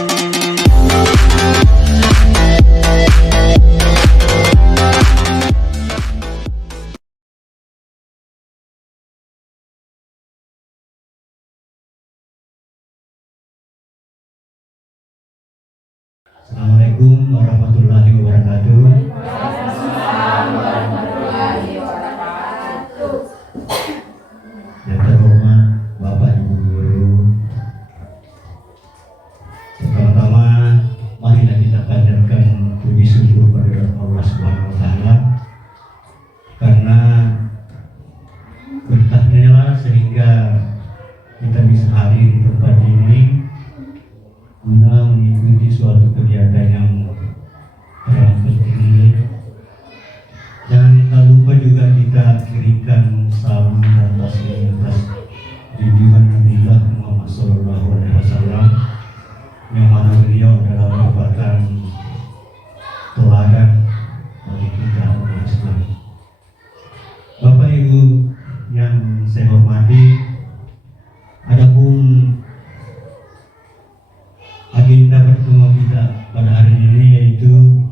Assalamualaikum warahmatullahi wabarakatuh. Yang terhormat Bapak Ibu Guru, pertama-tama marilah kita panjatkan puji syukur kepada Allah Subhanahu wa Ta'ala, karena berkatnya lah sehingga kita bisa hadir di tempat ini guna mengikuti suatu kegiatan yang sangat penting ini. Dan tak lupa juga kita berikan salam dan taslim atas junjungan Nabi Muhammad SAW, yang mana beliau adalah merupakan teladan bagi kita umat Islam. Bapak Ibu yang saya hormati, adapun agenda pertemuan kita pada hari ini yaitu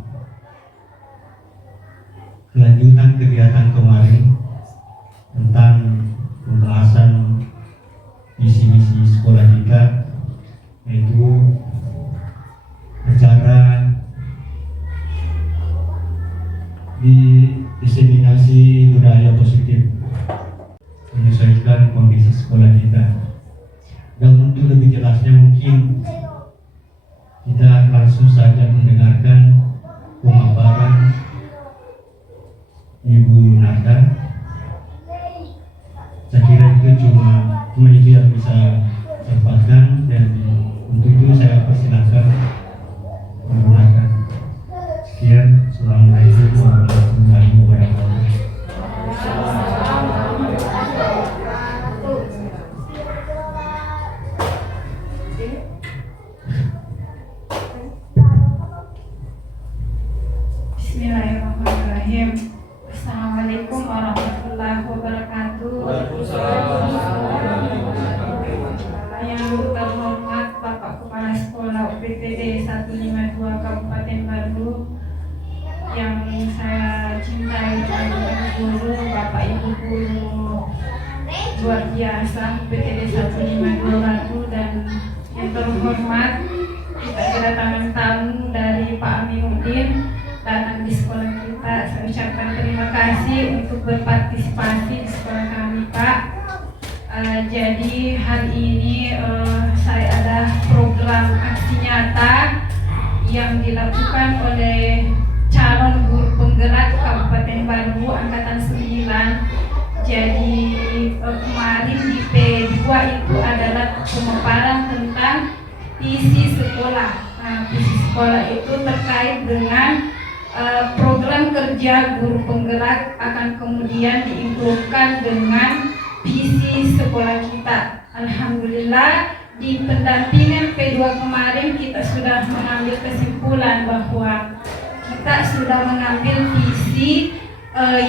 kelanjutan kegiatan kemarin tentang pembahasan visi-misi sekolah kita, yaitu acara di diseminasi budaya positif menyesuaikan kondisi sekolah kita. Dan untuk lebih jelasnya mungkin kita langsung saja mendengarkan pemaparan Ibu Nada. Saya kira itu cuma itu yang bisa tempatkan, dan untuk itu saya persilakan menggunakan. Sekian, Assalamualaikum warahmatullahi wabarakatuh. Bismillahirrahmanirrahim. Assalamualaikum warahmatullahi wabarakatuh. Yang terhormat Bapak Kepala Sekolah UPTD 152 Kabupaten Baru, yang saya cintai teman-teman guru, Bapak Ibu guru luar biasa UPTD 152 Baru, dan yang terhormat kita kedatangan tamu dari Pak Aminuddin datang di sekolah kita. Saya ucapkan terima kasih untuk berpartisipasi di sekolah kami, Pak. Jadi hari ini saya ada program aksi nyata yang dilakukan oleh calon guru penggerak Kabupaten Baru Angkatan 9. Jadi kemarin di P2 itu adalah pemaparan tentang visi sekolah. Visi sekolah itu terkait dengan program kerja guru penggerak akan kemudian diinkludkan dengan visi sekolah kita. Alhamdulillah di pendampingan P2 kemarin kita sudah mengambil kesimpulan bahwa kita sudah mengambil visi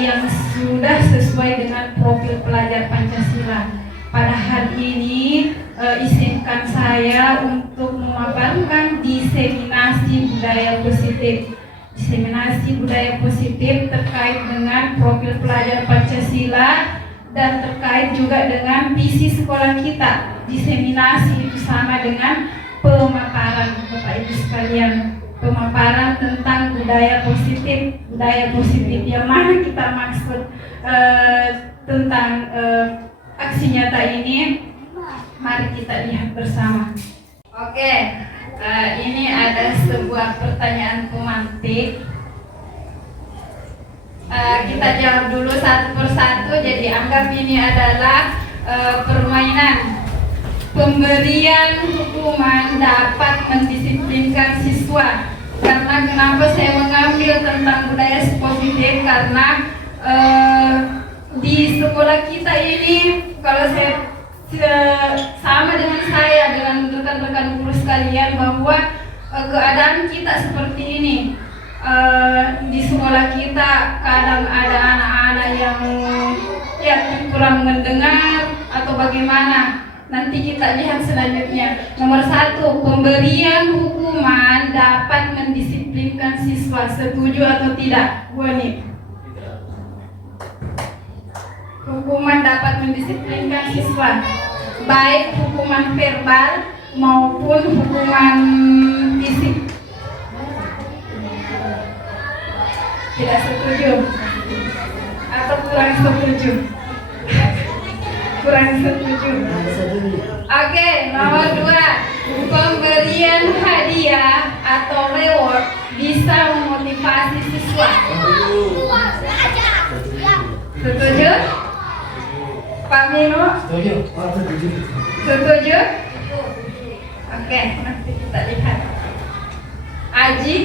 yang sudah sesuai dengan profil pelajar Pancasila. Pada hari ini izinkan saya untuk memaparkan diseminasi budaya positif. Diseminasi budaya positif terkait dengan profil pelajar Pancasila dan terkait juga dengan visi sekolah kita. Diseminasi itu sama dengan pemaparan, Bapak Ibu sekalian. Pemaparan tentang budaya positif. Budaya positif yang mana kita maksud tentang aksi nyata ini, mari kita lihat bersama. Oke, ini ada sebuah pertanyaan pemantik. Kita jawab dulu satu persatu. Jadi anggap ini adalah permainan. Pemberian hukuman dapat mendisiplinkan siswa. Karena kenapa saya mengambil tentang budaya positif, karena di sekolah kita ini, kalau saya sama dengan saya, dengan rekan-rekan guru sekalian, bahwa keadaan kita seperti ini. Di sekolah kita kadang ada anak-anak yang kurang mendengar atau bagaimana. Nanti kita lihat selanjutnya. Nomor 1, pemberian hukuman dapat mendisiplinkan siswa. Setuju atau tidak? Bu Ani. Hukuman dapat mendisiplinkan siswa, baik hukuman verbal maupun hukuman fisik. Tidak setuju atau kurang setuju? Kurang setuju. Oke, nomor 2, pemberian hadiah atau reward bisa memotivasi siswa. Setuju? Pak Mino? Setuju? Oke, nanti kita lihat. Aji?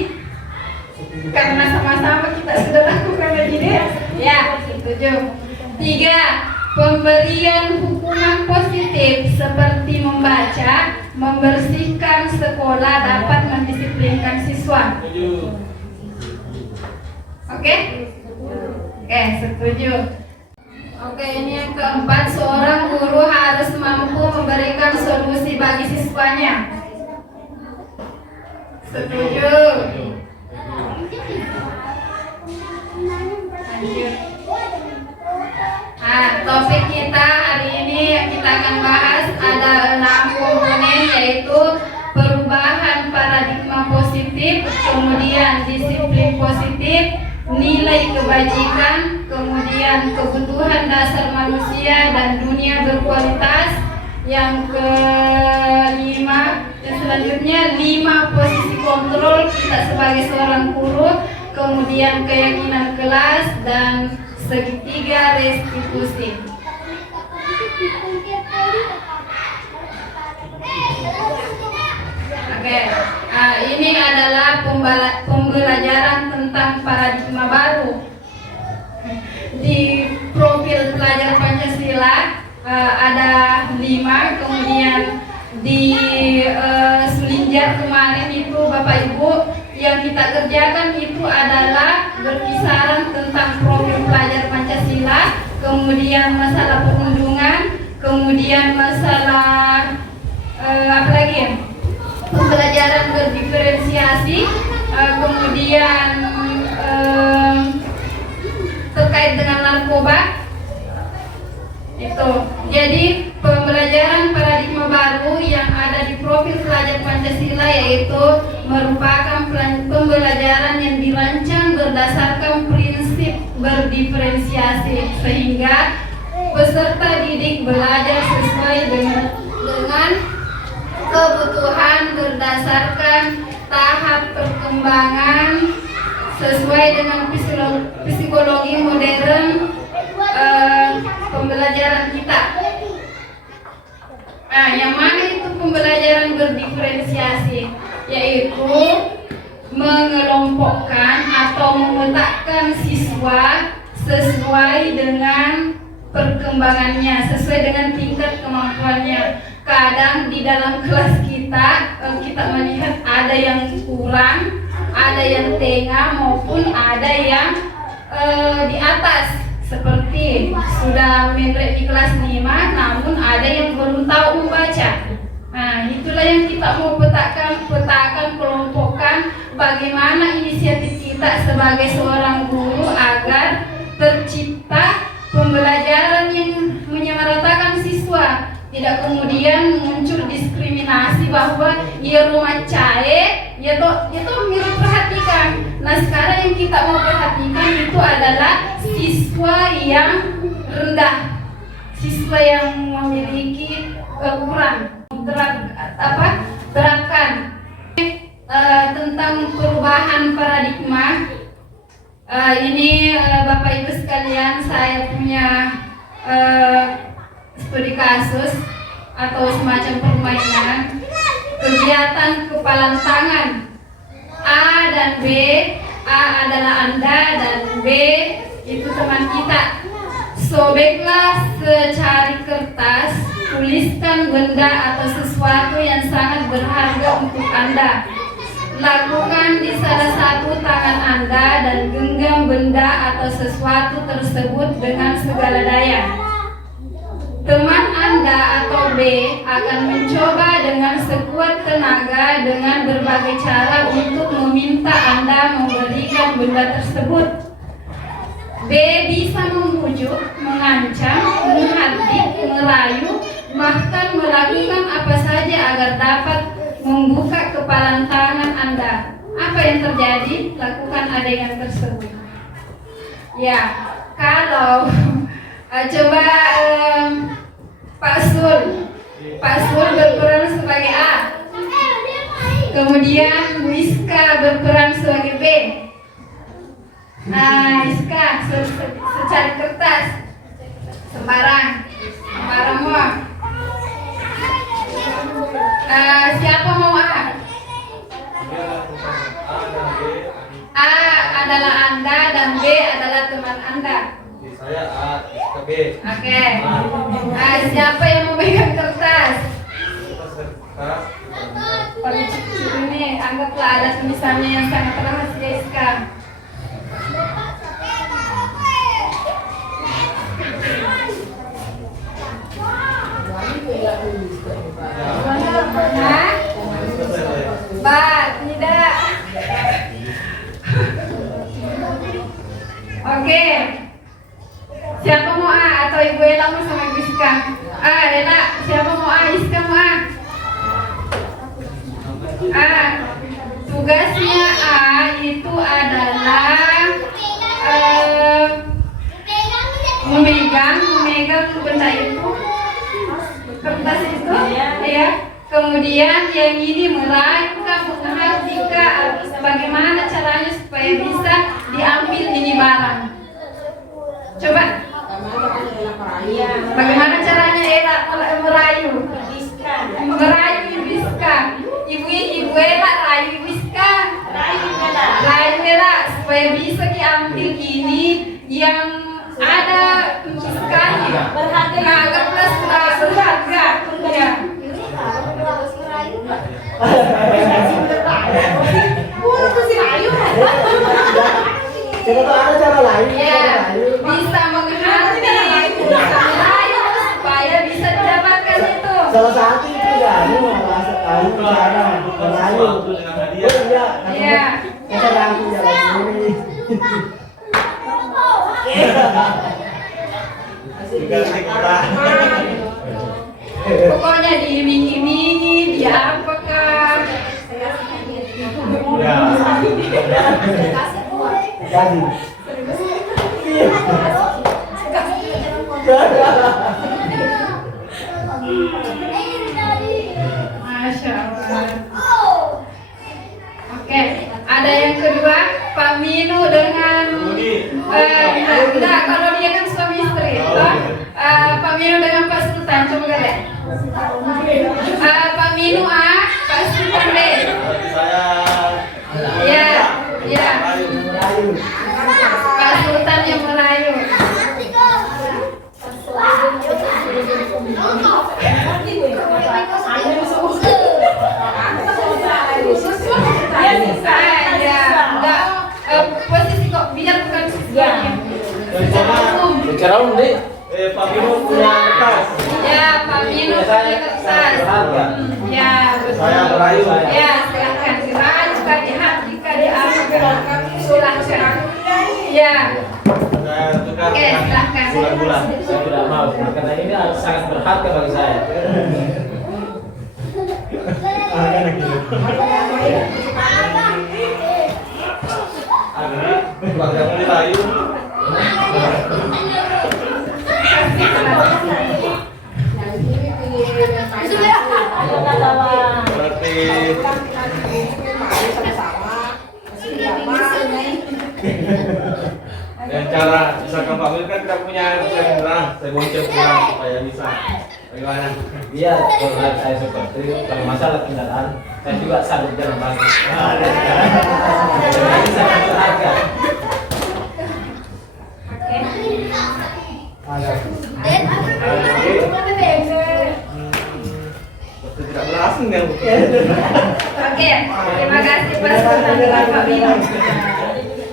Karena sama-sama kita sudah lakukan lagi deh. Ya, setuju. 3, pemberian hukuman positif seperti membaca, membersihkan sekolah dapat mendisiplinkan siswa. Oke? Oke, setuju. Oke, ini yang keempat, seorang guru harus mampu memberikan solusi bagi siswanya. Setuju. Lanjut. Nah, topik kita hari ini kita akan bahas ada 6 komponen, yaitu perubahan paradigma positif, kemudian disiplin positif, nilai kebajikan, kemudian kebutuhan dasar manusia dan dunia berkualitas. Yang kelima, dan selanjutnya 5 posisi kontrol kita sebagai seorang guru, kemudian keyakinan kelas, dan segitiga restitusi. Oke, ini adalah pembelajaran tentang paradigma baru. Di profil pelajar Pancasila ada 5, kemudian di Selinjar kemarin itu Bapak Ibu yang kita kerjakan itu adalah berkisaran tentang profil pelajar Pancasila, kemudian masalah perundungan, kemudian masalah apa lagi? Pembelajaran berdiferensiasi, kemudian terkait dengan narkoba. Itu. Jadi pembelajaran paradigma baru yang ada di profil pelajar Pancasila yaitu merupakan pembelajaran yang dirancang berdasarkan prinsip berdiferensiasi, sehingga peserta didik belajar sesuai dengan kebutuhan berdasarkan tahap perkembangan sesuai dengan psikologi modern pembelajaran kita. Nah, yang mana itu pembelajaran berdiferensiasi? Yaitu mengelompokkan atau memetakan siswa sesuai dengan perkembangannya, sesuai dengan tingkat kemampuannya. Kadang di dalam kelas kita melihat ada yang kurang, ada yang tengah, maupun ada yang di atas. Seperti sudah metrek di kelas 5, namun ada yang belum tahu membaca. Nah, itulah yang kita mau petakan, kelompokkan bagaimana inisiatif kita sebagai seorang guru agar tercipta pembelajaran yang menyamaratakan siswa. Tidak kemudian muncul diskriminasi bahwa ia rumah cae, ya toh mirip perhatikan. Nah, sekarang yang kita mau perhatikan itu adalah siswa yang rendah, siswa yang memiliki kurang gerakan. Tentang perubahan paradigma, ini Bapak Ibu sekalian, saya punya studi kasus atau semacam permainan kegiatan kepalan tangan. A dan B, A adalah Anda dan B itu teman kita. Sobeklah secari kertas, tuliskan benda atau sesuatu yang sangat berharga untuk Anda. Lakukan di salah satu tangan Anda dan genggam benda atau sesuatu tersebut dengan segala daya. Teman Anda atau B akan mencoba dengan sekuat tenaga dengan berbagai cara untuk meminta Anda memberikan benda tersebut. B bisa membujuk, mengancam, menghardik, merayu, bahkan melakukan apa saja agar dapat membuka kepalan tangan Anda. Apa yang terjadi? Lakukan adegan tersebut. Ya, kalau coba Pak Sul berperan sebagai A. Kemudian Bu Iska berperan sebagai B. Nah, Iska secari kertas. Sembarang mau. Siapa mau A? A adalah Anda dan B adalah teman Anda. Saya A, Iska B. Oke. Siapa yang memegang kertas? Pada cucu ini anggaplah ada tulisannya yang sangat rahasia Iska. Tidak. Oke. Siapa mau A atau Ibu Ella mau sama Ibu Iska? Ella, siapa mau A? Iska mau A? Tugasnya A itu adalah memegang benda itu, kertas itu, ya. Kemudian yang ini merayu, menghardik, harus bagaimana caranya supaya bisa diambil ini barang. Coba. Bagaimana caranya Ella merayu? Merayu Iska. Ibu Ella rayu Iska. Rayu Ella supaya bisa diambil ini yang ada Iskanya. Berharga plus berharga. Ya. Kita tuh ada cara lain. Ya, bisa menghardik, bisa merayu supaya bisa didapatkan itu. Salah satu itu ya, ini malah cara merayu. Oh iya, kita rangkum jalan ini. Pokoknya diiming-imingi, diapakan. Kasih. Masya Allah. Oke, ada yang kedua, Pak Minu dengan enggak, kalau dia kan suami istri. Pak Minu dengan Pak Sultan, coba lihat. Pak Minu A, Pak Sultan B. Ya. Pak Sultan yang merayu. Posisi kok biar bukan siswanya. Bicara deh. Pak Minu punya kertas. Ya, Pak Minu punya kertas. Ya, betul. Saya merayu. Ya, silakan dirayu, dihardikan, diambilkan, silakan. Ya. Saya tukar Oke, silakan. bulan-bulan. Saya tidak mau karena ini sangat berharga bagi saya. Bagi aku dirayu. Berarti dan cara misalkan Pak Wil kan tidak punya saya bonceng pulang supaya bisa. Bagaimana? Iya, kalau saya seperti itu, kalau masalah kendaraan, saya juga sanggup jalan kaki. Jadi sangat berharga. Tidak berasing kan? Oke, terima kasih Pak Sultan dan Pak Minu.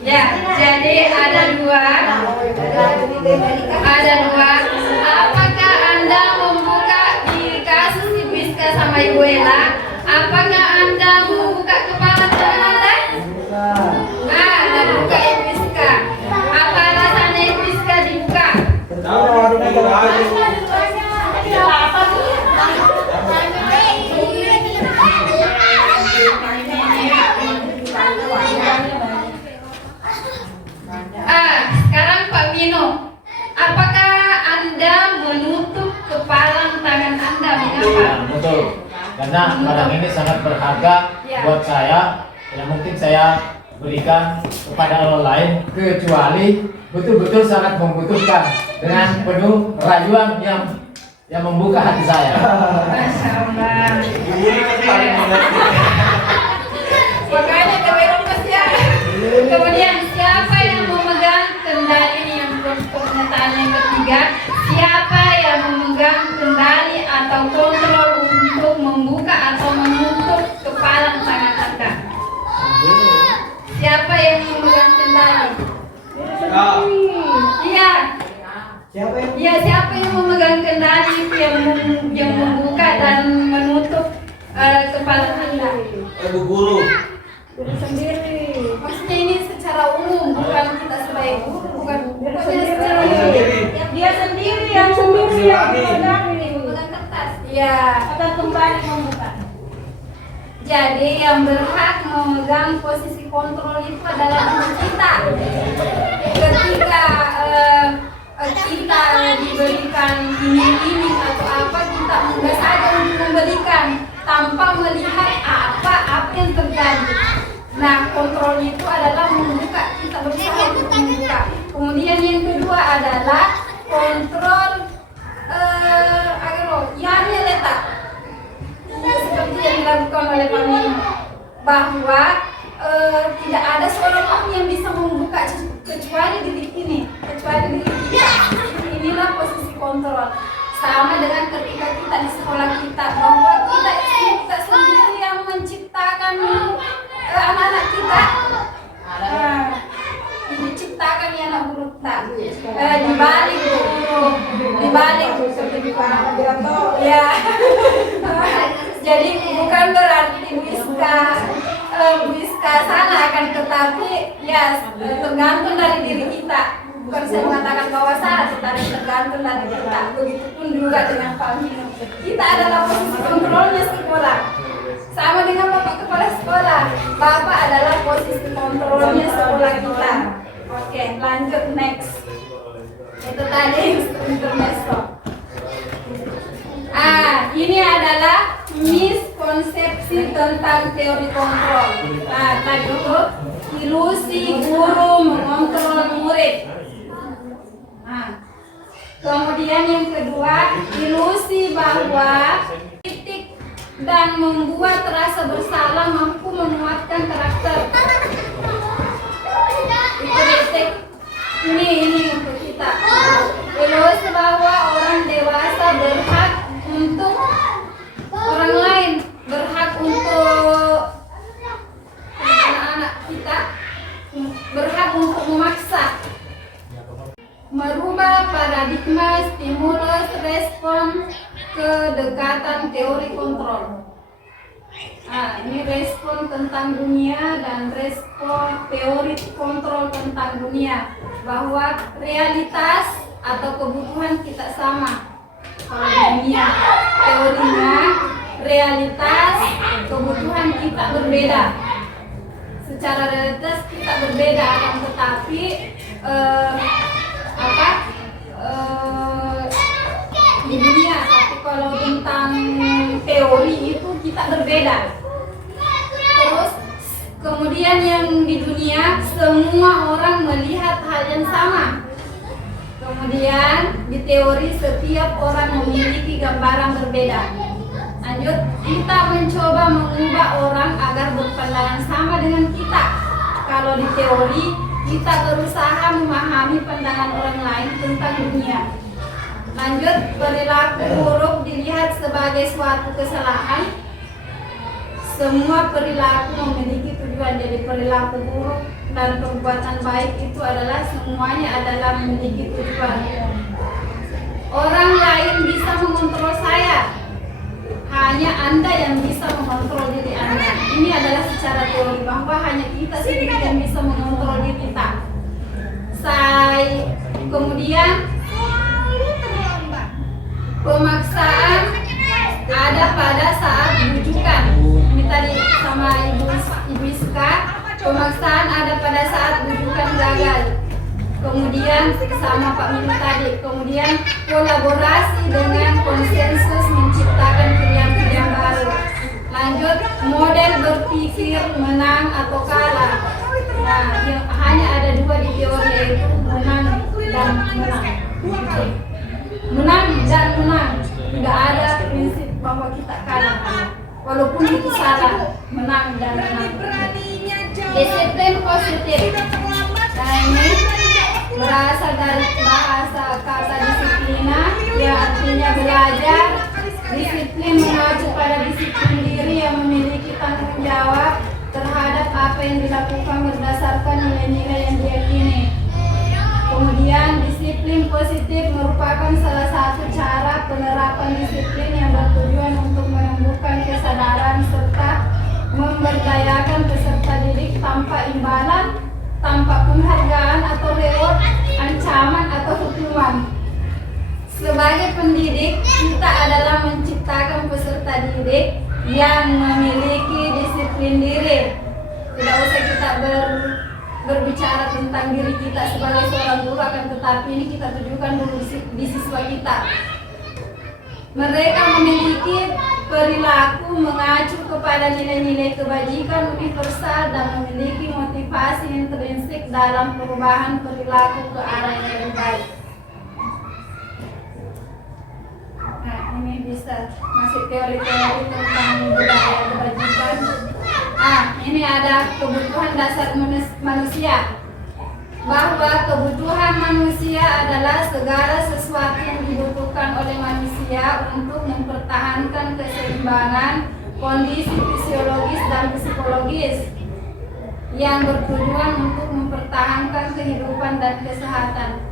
Ya, jadi ada dua. Apakah Anda sama Ibu Ella. Apakah Anda membuka kepala tangan Anda? Anda buka Episka. Apa alasannya Episka dibuka? Sekarang Pak Mino, apakah Anda menutup kepala tangan Anda? Mengapa? Betul. Karena barang ini sangat berharga buat saya. Yang mungkin saya berikan kepada orang lain, kecuali betul-betul sangat membutuhkan dengan penuh rayuan yang membuka hati saya. Masya Allah. Ini kan paling mengerti. Makanya kebetulan ya. Kemudian siapa yang memegang kendali ini yang pernyataan yang ketiga? Siapa yang memegang kendali atau kontrol untuk membuka atau menutup kepala tangan Anda? Siapa yang memegang kendali? Iya. Siapa yang Ya, siapa yang memegang kendali itu yang membuka dan menutup kepala Anda? Ibu guru. Maksudnya ini secara umum, bukan kita sebagai guru, bukan maksudnya secara umum. Dia sendiri yang memegang kertas. Ya, akan kembali membuka. Jadi yang berhak memegang posisi kontrol itu adalah diri kita. Ketika kita diberikan iming-iming atau apa, kita mudah saja untuk memberikan tanpa melihat apa yang terjadi. Nah, kontrol itu adalah membuka, kita berusaha untuk membuka. Kemudian yang kedua adalah kontrol yang letak. Seperti yang dilakukan oleh Pak Mino, bahwa tidak ada seorang pun yang bisa membuka kecuali diri ini, kecuali diri kita. Inilah posisi kontrol. Sama dengan ketika kita di sekolah kita, bahwa kita sendiri yang menciptakan anak-anak kita. Diciptakan ya anak guru kita. Dibalik ya. Jadi bukan berarti Wiska sana akan, tetapi ya tergantung dari diri kita. Bukan saya mengatakan bahwa salah, tetapi tergantung dari kita. Begitupun juga dengan Pak Mino. Kita adalah posisi kontrolnya sekolah. Sama dengan Bapak Kepala Sekolah. Bapak adalah posisi kontrolnya sekolah kita. Oke, lanjut next. Itu tadi intermezzo. Ini adalah miskonsepsi tentang teori kontrol. Tadi itu ilusi guru mengontrol murid. Kemudian yang kedua, ilusi bahwa kritik dan membuat rasa bersalah mampu menguatkan karakter. Itu kritik. Ini untuk kita. Ilusi bahwa orang dewasa berhak untuk orang lain, berhak untuk anak-anak kita, berhak untuk memaksa. Merubah paradigma stimulus respon kedekatan teori kontrol. Ini respon tentang dunia dan respon teori kontrol tentang dunia, bahwa realitas atau kebutuhan kita sama. Kalau di dunia teorinya realitas kebutuhan kita berbeda. Secara realitas kita berbeda, akan tetapi di dunia, tapi kalau tentang teori itu kita berbeda. Terus kemudian yang di dunia semua orang melihat hal yang sama. Kemudian di teori setiap orang memiliki gambaran berbeda. Lanjut, kita mencoba mengubah orang agar berpandangan sama dengan kita. Kalau di teori kita berusaha memahami pandangan orang lain tentang dunia. Lanjut, perilaku buruk dilihat sebagai suatu kesalahan. Semua perilaku memiliki tujuan, jadi perilaku buruk dan perbuatan baik itu adalah semuanya adalah memiliki tujuan. Orang lain bisa mengontrol saya, hanya Anda yang bisa mengontrol diri Anda. Ini adalah secara teori bahwa hanya kita sendiri yang bisa mengontrol diri kita. Kemudian pemaksaan ada pada saat bujukan. Ini tadi sama Ibu Iska, pemaksaan ada pada saat bujukan gagal. Kemudian sama Pak Minu tadi, kemudian kolaborasi dengan konsensus menciptakan pilihan-pilihan baru. Lanjut, model berpikir menang atau kalah. Nah, yang hanya ada dua di teori, yaitu menang dan menang. Menang dan menang. Tidak ada prinsip bahwa kita kalah. Walaupun itu salah, menang dan menang. Disiplin positif. Nah, ini berasal dari bahasa kata disiplina, yang artinya belajar. Disiplin mengacu pada disiplin diri yang memiliki tanggung jawab terhadap apa yang dilakukan berdasarkan nilai-nilai yang diyakini. Kemudian disiplin positif merupakan salah satu cara penerapan disiplin yang bertujuan untuk menumbuhkan kesadaran serta memberdayakan peserta didik tanpa imbalan, tanpa penghargaan atau reward, ancaman atau hukuman. Sebagai pendidik, kita adalah menciptakan peserta didik yang memiliki disiplin diri. Tidak usah kita berbicara tentang diri kita sebagai seorang guru, akan tetapi ini kita tujukan dulu di siswa kita. Mereka memiliki perilaku mengacu kepada nilai-nilai kebajikan universal dan memiliki motivasi intrinsik dalam perubahan perilaku ke arah yang lebih baik. Nah, ini bisa masih teori-teori tentang budaya kebajikan. Ini ada kebutuhan dasar manusia, bahwa kebutuhan manusia adalah segala sesuatu yang dibutuhkan oleh manusia untuk mempertahankan keseimbangan kondisi fisiologis dan psikologis yang bertujuan untuk mempertahankan kehidupan dan kesehatan.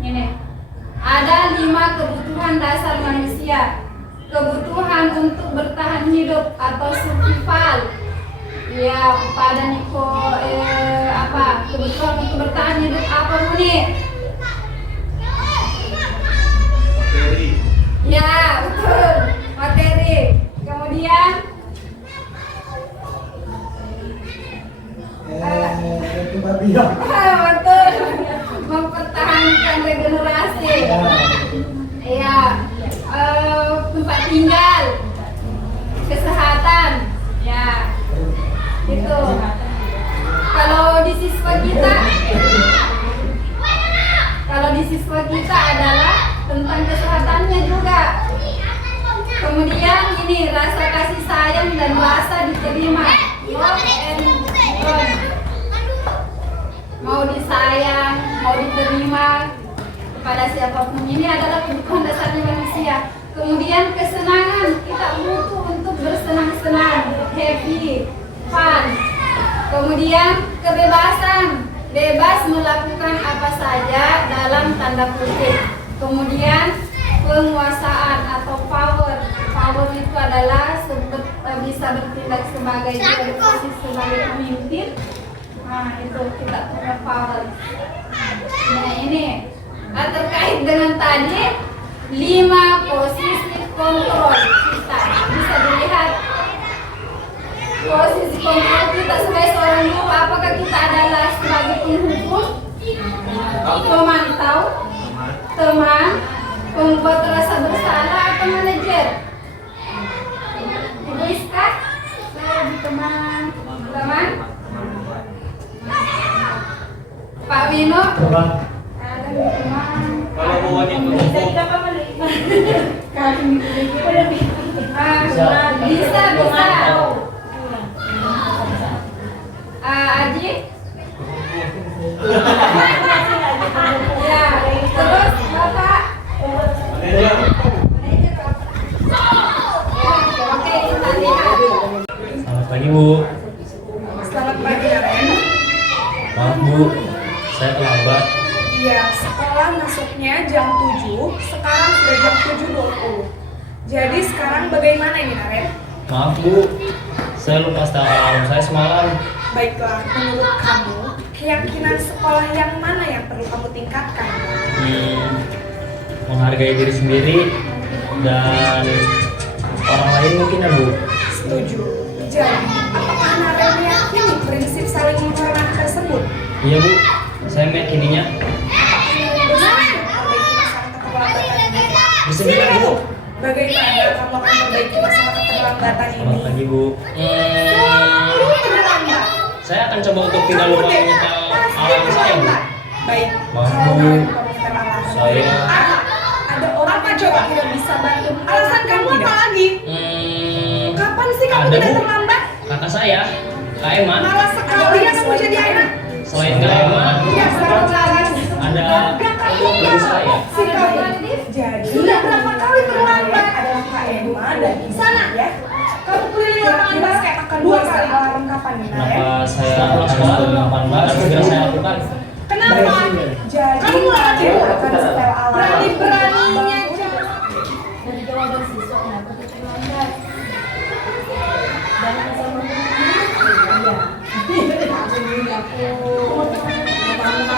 Ini ada 5 kebutuhan dasar manusia. Kebutuhan untuk bertahan hidup atau survival. Ya, pada kebutuhan untuk bertahan hidup apa Muni? Materi. Ya, betul, materi. Kemudian betul, mempertahankan regenerasi. Ya, tempat tinggal, kesehatan. Ya, itu. Kalau di siswa kita adalah tentang kesehatannya juga. Kemudian ini rasa kasih sayang dan rasa diterima. Love and love. Mau disayang, mau diterima kepada siapapun, ini adalah kebutuhan dasarnya manusia. Kemudian kesenangan, kita butuh untuk bersenang-senang, happy, fun. Kemudian kebebasan, bebas melakukan apa saja dalam tanda kutip. Kemudian penguasaan atau power. Power itu adalah bisa bertindak sebagai posisi sebagai pemimpin. Nah, itu kita punya power. Nah, ini terkait dengan tadi 5 posisi kontrol kita. Bisa dilihat posisi kontrol kita sebagai seorang guru. Apakah kita adalah sebagai penghukum, pemantau, teman, pembuat rasa bersalah, atau manajer? Ibu Iska, saya teman. Pak Mino, ada di teman. Kalau mau wajib menghukum, bisa. Aji? Ya, terus Bapak? manajer. Oke, kita lihat. Selamat pagi Bu. Selamat pagi Aren. Maaf Bu, saya terlambat. Iya, sekolah masuknya jam 7, sekarang sudah jam 7.20. Jadi sekarang bagaimana ini Naren? Maaf Bu, saya lupa setel alarm saya semalam. Baiklah, menurut kamu keyakinan sekolah yang mana yang perlu kamu tingkatkan? Menghargai diri sendiri dan orang lain mungkin ya Bu. Setuju. Jadi, apakah Naren meyakini prinsip saling menghormati tersebut? Iya Bu, saya meyakininya. Naren, perbaiki masalah keterlambatan ini. Bisa Sini bilang, kamu. Bu. Bagaimana kamu akan perbaiki masalah keterlambatan Selamat ini? pagi Bu. Selalu terlambat. Saya akan coba untuk tidak Kamu lupa deh, menyetel pasti alarm saya Bu. terlambat. Baik, Maaf, kalau Bu. Naren lupa menyetel alarm. Saya- Apa? Ada orang apa coba tidak bisa bantu? Alasan kamu apa lagi? Kapan sih kamu Ada, tidak Bu. terlambat? Kakak saya, Kak Emma. Malah sekali yang kamu jadi anak. Selain Kak Emma, Ya, selamat lagi. ada ibu saya. Si kamu. Jadi, sudah berapa kali terlambat? Adalah Kak Emma dan sana ya. Kamu keliling lapangan basket akan 2 kali alarm kapan nih, Naren? Kenapa saya harus ke 18 segera saya lakukan? Kenapa? Jadi, kamu akan setel alarm. Berani-beraninya jangan. Dari jawaban siswa kenapa kita terlambat? Dan asal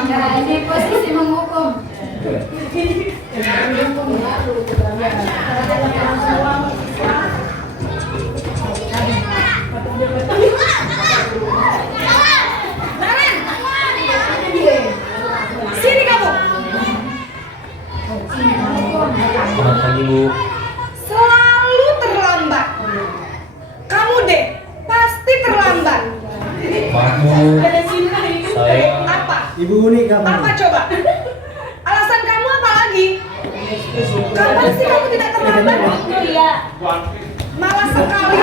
Nah, ini posisi menghukum. Naren! Sini kamu. Selamat pagi Bu. Selalu terlambat. Kamu deh, pasti terlambat. Maaf Bu. Saya Apa? Ibu Uni kapan? Apa coba? Alasan kamu apa lagi? Kapan sih kamu tidak terlambat? Iya. Malah sekali.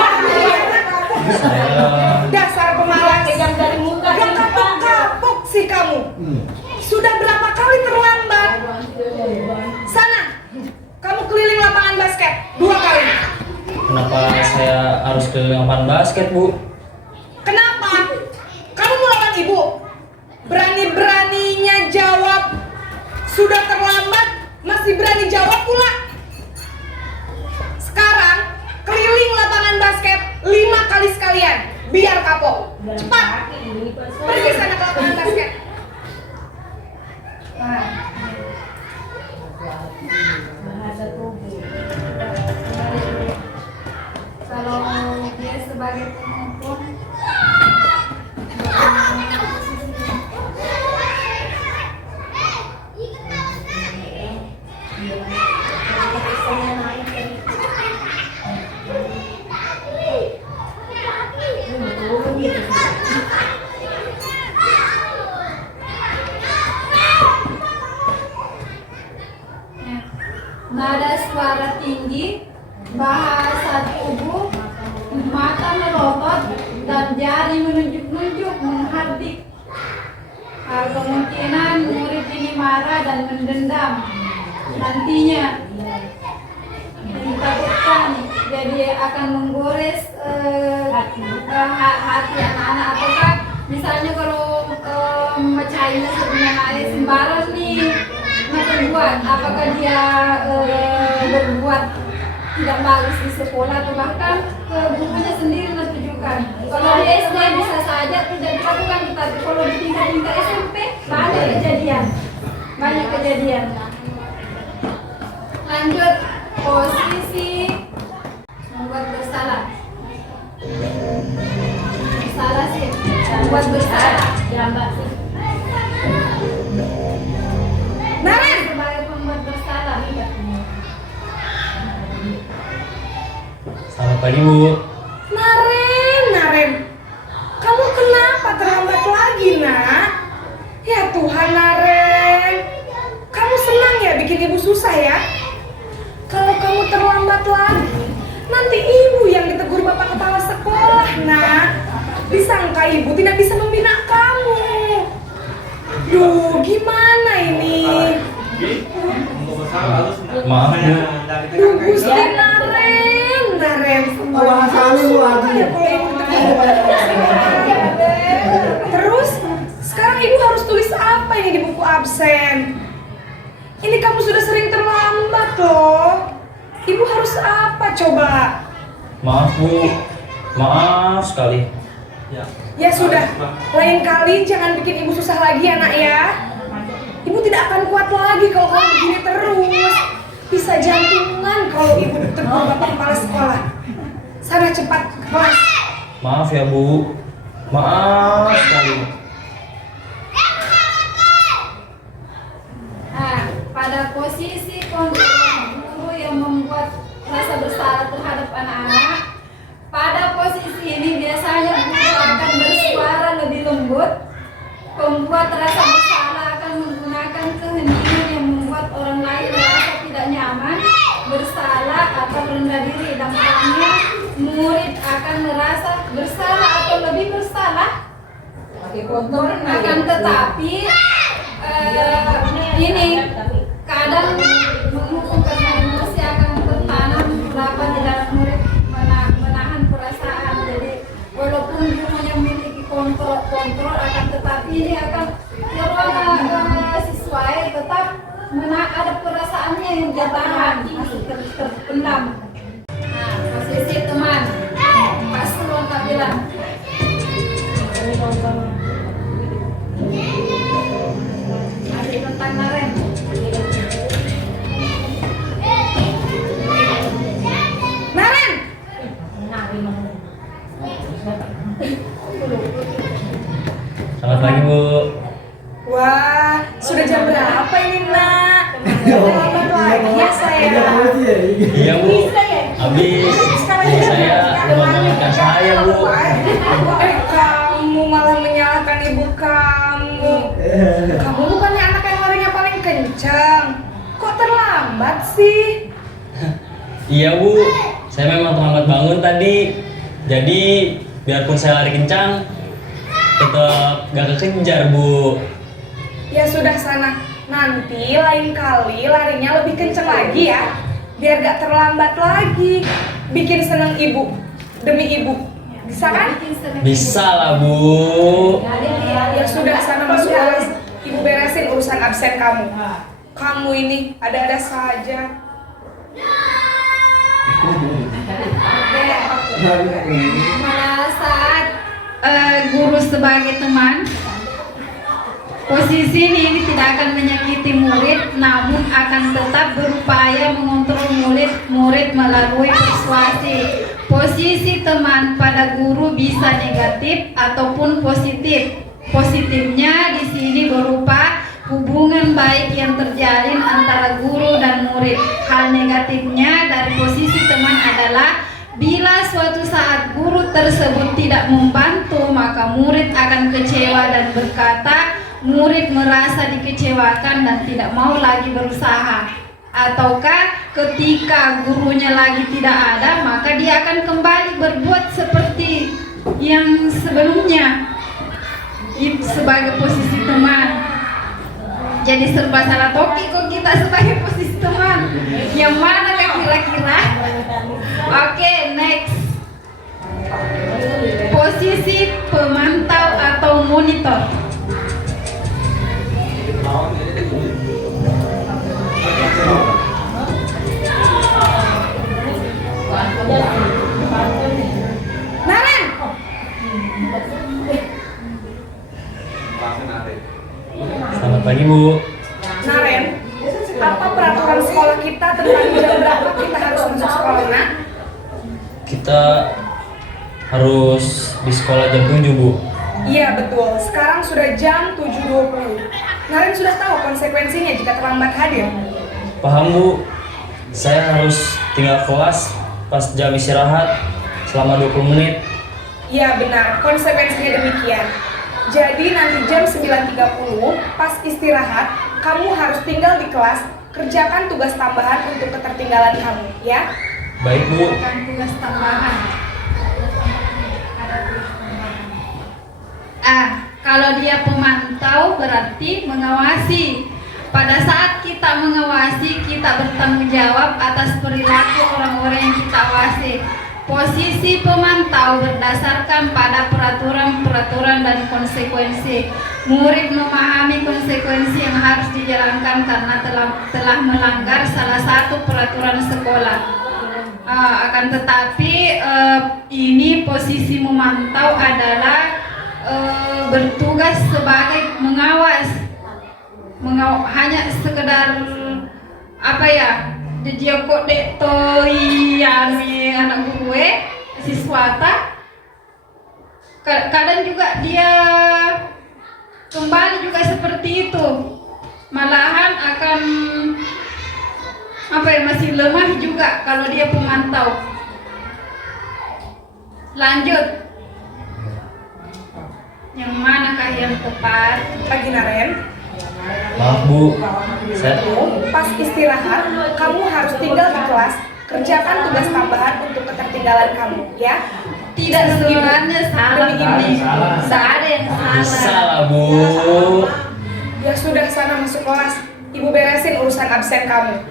saya Dasar pemalas. Yang dari muka Gak kapok-kapok sih kamu. Sudah berapa kali terlambat? Sana, kamu keliling lapangan basket 2 kali. kenapa saya harus keliling lapangan basket Bu? Kenapa? Kamu melawan ibu. Berani-beraninya jawab. Sudah terlambat, masih berani jawab pula. Sekarang, keliling lapangan basket 5 kali sekalian. Biar kapok. Cepat. Pergi sana ke lapangan basket. Nah. Bahasa tubuh. Kalau dia sebagai penghukum, nada suara tinggi, bahasa tubuh, mata melotot, dan jari menunjuk-nunjuk menghardik. Kemungkinan murid ini marah dan mendendam. Nantinya ditakutkan jadi akan menggores hati anak-anak. Apakah misalnya kalau mecahin sebenarnya sembarang nih berbuat, apakah dia berbuat tidak bagus di sekolah atau bahkan ke gurunya sendiri menunjukkan. Kalau di SD bisa saja tidak dilakukan, tapi kalau di tingkat SMP banyak kejadian. Lanjut, posisi membuat bersalah. Salah sih, membuat bersalah. Gambar sih. Naren! Sebagai pembuat bersalah. Selamat pagi Bu. Naren, kamu kenapa terlambat lagi, nak? Ya Tuhan, Naren, kamu senang ya bikin ibu susah ya? Kalau kamu terlambat lagi, nanti ibu yang ditegur bapak kepala sekolah, nak. Disangka ibu tidak bisa membina kamu. Duh, gimana ini? Maaf Bu. Duh, Gusti Naren. Bahasanya Bu lagi. Ya, kalau ibu ditegur. Terus, sekarang ibu harus tulis apa ini di buku absen? Ini kamu sudah sering terlambat loh. Ibu harus apa coba? Maaf Bu, maaf sekali. Ya sudah, lain kali jangan bikin ibu susah lagi ya nak ya. Ibu tidak akan kuat lagi kalau kamu begini terus. Bisa jantungan kalau ibu ditegur bapak kepala sekolah. Sana cepat ke kelas. Maaf ya Bu, maaf sekali. Nah, pada posisi guru yang membuat rasa bersalah terhadap anak-anak, pada posisi ini biasanya guru akan bersuara lebih lembut. Pembuat rasa bersalah akan menggunakan keheningan yang membuat orang lain merasa tidak nyaman, bersalah atau rendah diri. Dampaknya murid akan merasa bersalah atau lebih bersalah. Akan tetapi ini kadang menghukum karena emosi akan tertanam rapat di dalam murid menahan perasaan. Jadi walaupun gurunya memiliki kontrol akan tetapi ini akan siswa tetap ada perasaannya yang dia tahan masih terpendam. Nah, posisi teman paslon bilang masih tentang Naren. Naren, Selamat pagi Bu. wah sudah jam berapa ini nak? Lambat lagi ya saya. Iya Bu, habis saya membangunkan saya Bu. Kamu malah menyalahkan ibu kamu. Kamu bukannya anak yang larinya paling kencang. Kok terlambat sih? Iya Bu, saya memang terlambat bangun tadi. Jadi biarpun saya lari kencang, tetap gak kekejar Bu. Ya sudah sana. Nanti lain kali larinya lebih kencang lagi ya. Biar gak terlambat lagi. Bikin seneng ibu. Demi ibu. Bisa kan? Bisa lah Bu. Ya sudah sana masuk kelas. Ibu beresin urusan absen kamu. Kamu ini ada-ada saja. Pada saat guru sebagai teman, posisi ini tidak akan menyakiti murid, namun akan tetap berupaya mengontrol murid melalui persuasi. Posisi teman pada guru bisa negatif ataupun positif. Positifnya di sini berupa hubungan baik yang terjalin antara guru dan murid. Hal negatifnya dari posisi teman adalah bila suatu saat guru tersebut tidak membantu, maka murid akan kecewa dan berkata murid merasa dikecewakan dan tidak mau lagi berusaha. Ataukah ketika gurunya lagi tidak ada, maka dia akan kembali berbuat seperti yang sebelumnya. Itu sebagai posisi teman. Jadi serba salah toki kok kita sebagai posisi teman. Yang mana kan kira-kira? Oke, next. Posisi pemantau atau monitor. Naren, Selamat pagi Bu. Naren, apa peraturan sekolah kita tentang jam berapa kita harus masuk sekolah, nak? Kita harus di sekolah jam 7 Bu. Iya betul, sekarang sudah jam 7.20. Naren sudah tahu konsekuensinya jika terlambat hadir. Paham Bu. Saya harus tinggal kelas pas jam istirahat selama 20 menit. Iya benar, konsekuensinya demikian. Jadi nanti jam 9.30 pas istirahat, kamu harus tinggal di kelas, kerjakan tugas tambahan untuk ketertinggalan kamu, ya? Baik Bu. Bukan tugas tambahan. Kalau dia pemantau berarti mengawasi. Pada saat kita mengawasi, kita bertanggung jawab atas perilaku orang-orang yang kita awasi. Posisi pemantau berdasarkan pada peraturan-peraturan dan kondisi konsekuensi. Murid memahami konsekuensi yang harus dijalankan karena telah melanggar salah satu peraturan sekolah. Akan tetapi ini posisi memantau adalah bertugas sebagai mengawas, hanya sekedar apa ya, dia kok dek toi anak gue siswa tak. Kadang juga dia kembali juga seperti itu, malahan akan apa ya, masih lemah juga kalau dia pemantau. Lanjut, yang manakah yang tepat? Pagi Naren, Maaf Bu, saya pas istirahat kamu harus tinggal di kelas, kerjakan tugas tambahan untuk ketertinggalan kamu, ya. Tidak sebenarnya salah ini. Salah. Tidak ada yang salah. salah Bu. Ya sudah, sana masuk kelas. Ibu beresin urusan absen kamu.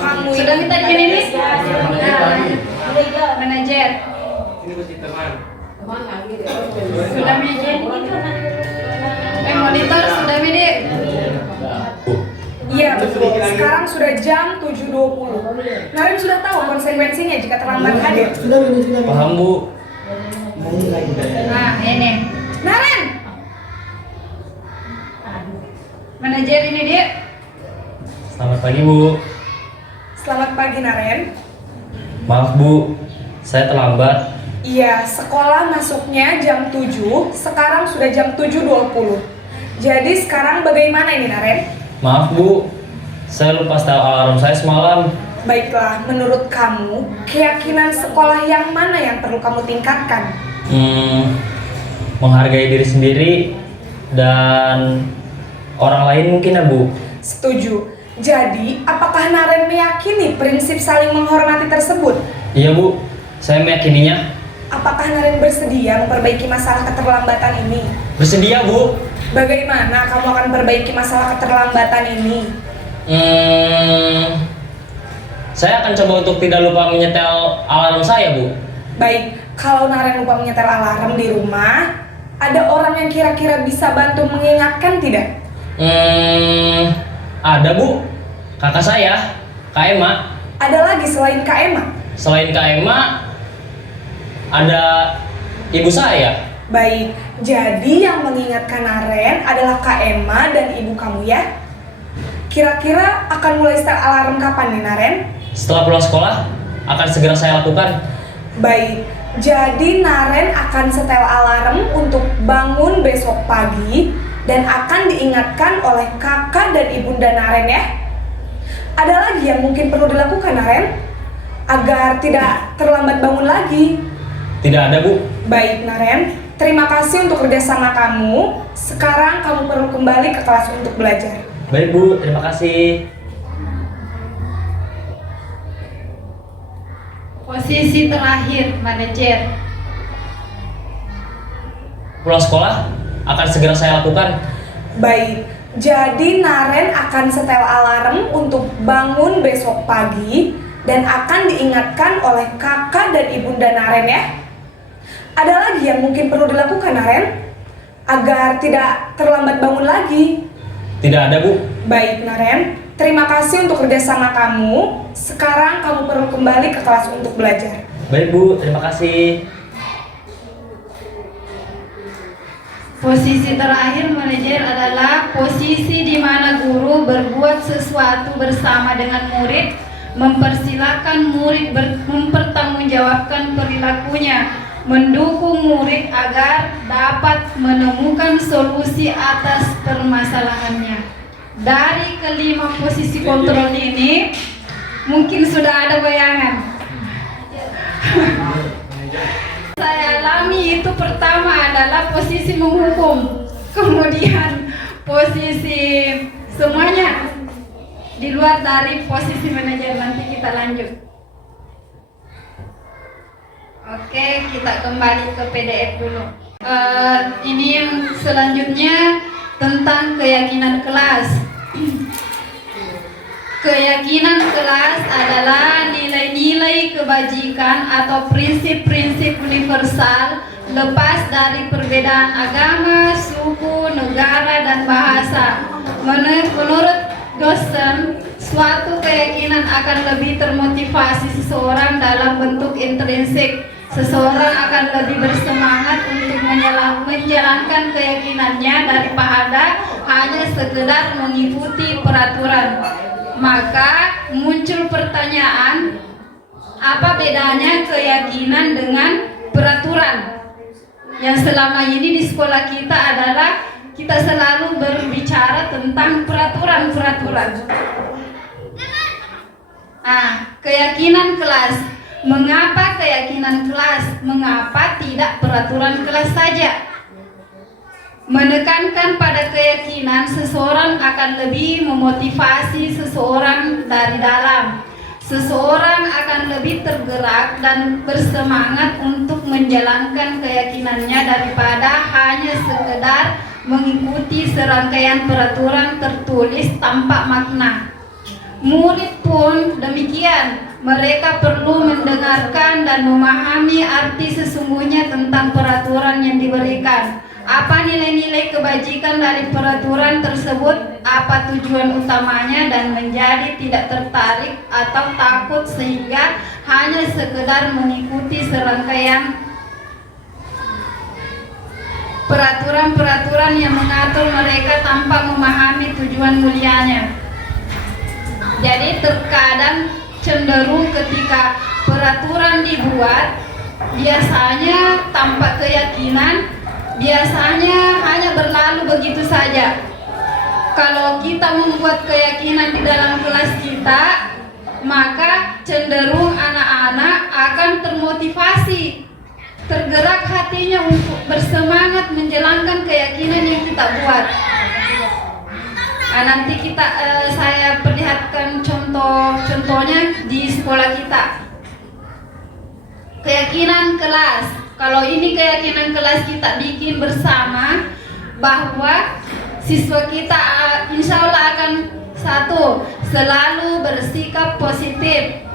Kamu Sudah minta gini nih? Manajer. Sudah manajer. Monitor sudah manajer. Iya betul. Sekarang sudah jam 7.20. Naren sudah tahu konsekuensinya jika terlambat hadir. Sudah ini sudah. Paham Bu. Nah, ini lagi. Nah, ini. Naren, Manajer ini dia. Selamat pagi Bu. selamat pagi Naren. Maaf Bu, saya terlambat. Iya, sekolah masuknya jam 7, sekarang sudah jam 7.20. Jadi sekarang bagaimana ini Naren? Maaf Bu, saya lupa setel alarm saya semalam. Baiklah, menurut kamu, keyakinan sekolah yang mana yang perlu kamu tingkatkan? Menghargai diri sendiri dan orang lain mungkin ya Bu. Setuju. Jadi, apakah Naren meyakini prinsip saling menghormati tersebut? Iya Bu, saya meyakininya. Apakah Naren bersedia memperbaiki masalah keterlambatan ini? Bersedia Bu. Bagaimana kamu akan perbaiki masalah keterlambatan ini? Saya akan coba untuk tidak lupa menyetel alarm saya Bu. Baik, kalau Naren lupa menyetel alarm di rumah, ada orang yang kira-kira bisa bantu mengingatkan tidak? Ada Bu, kakak saya, Kak Emma. Ada lagi selain Kak Emma? Selain Kak Emma, ada ibu saya. Baik, jadi yang mengingatkan Naren adalah Kak Emma dan ibu kamu ya? Kira-kira akan mulai start alarm kapan nih Naren? Setelah pulang sekolah, akan segera saya lakukan. Baik, jadi Naren akan setel alarm untuk bangun besok pagi dan akan diingatkan oleh kakak dan ibunda Naren ya. Ada lagi yang mungkin perlu dilakukan Naren agar tidak terlambat bangun lagi? Tidak ada Bu. Baik Naren, terima kasih untuk kerjasama kamu. Sekarang kamu perlu kembali ke kelas untuk belajar. Baik Bu, terima kasih. Posisi terakhir, manajer. Pulang sekolah, akan segera saya lakukan. Baik, jadi Naren akan setel alarm untuk bangun besok pagi dan akan diingatkan oleh kakak dan ibunda Naren ya. Ada lagi yang mungkin perlu dilakukan Naren agar tidak terlambat bangun lagi? Tidak ada Bu. Baik Naren, terima kasih untuk kerjasama kamu. Sekarang kamu perlu kembali ke kelas untuk belajar. Baik Bu, terima kasih. Posisi terakhir manajer adalah posisi di mana guru berbuat sesuatu bersama dengan murid, mempersilahkan murid mempertanggungjawabkan perilakunya, mendukung murid agar dapat menemukan solusi atas permasalahannya. Dari kelima posisi kontrol ini, mungkin sudah ada bayangan. Saya alami itu pertama adalah posisi menghukum, kemudian posisi semuanya di luar dari posisi manajer. Nanti kita lanjut. Oke, kita kembali ke PDF dulu. Ini yang selanjutnya tentang keyakinan kelas. Keyakinan kelas adalah nilai-nilai kebajikan atau prinsip-prinsip universal lepas dari perbedaan agama, Menurut dosen, suatu keyakinan akan lebih termotivasi seseorang dalam bentuk intrinsik. Seseorang akan lebih bersemangat untuk menjalankan keyakinannya daripada hanya sekedar mengikuti peraturan. Maka muncul pertanyaan, apa bedanya keyakinan dengan peraturan? Yang selama ini di sekolah kita adalah kita selalu berbicara tentang peraturan-peraturan. Keyakinan kelas. Mengapa keyakinan kelas? Mengapa tidak peraturan kelas saja? Menekankan pada keyakinan seseorang akan lebih memotivasi seseorang dari dalam. Seseorang akan lebih tergerak dan bersemangat untuk menjalankan keyakinannya daripada hanya sekedar mengikuti serangkaian peraturan tertulis tanpa makna. Murid pun demikian. Mereka perlu mendengarkan dan memahami arti sesungguhnya tentang peraturan yang diberikan. Apa nilai-nilai kebajikan dari peraturan tersebut, apa tujuan utamanya, dan menjadi tidak tertarik atau takut sehingga hanya sekedar mengikuti serangkaian peraturan-peraturan yang mengatur mereka tanpa memahami tujuan mulianya. Jadi terkadang cenderung ketika peraturan dibuat biasanya tanpa keyakinan, biasanya hanya berlalu begitu saja. Kalau kita membuat keyakinan di dalam kelas kita, maka cenderung anak-anak akan termotivasi, tergerak hatinya untuk bersemangat menjalankan keyakinan yang kita buat. Nanti saya perlihatkan contohnya di sekolah kita. Keyakinan kelas. Kalau ini keyakinan kelas kita bikin bersama bahwa siswa kita insya Allah akan satu, selalu bersikap positif.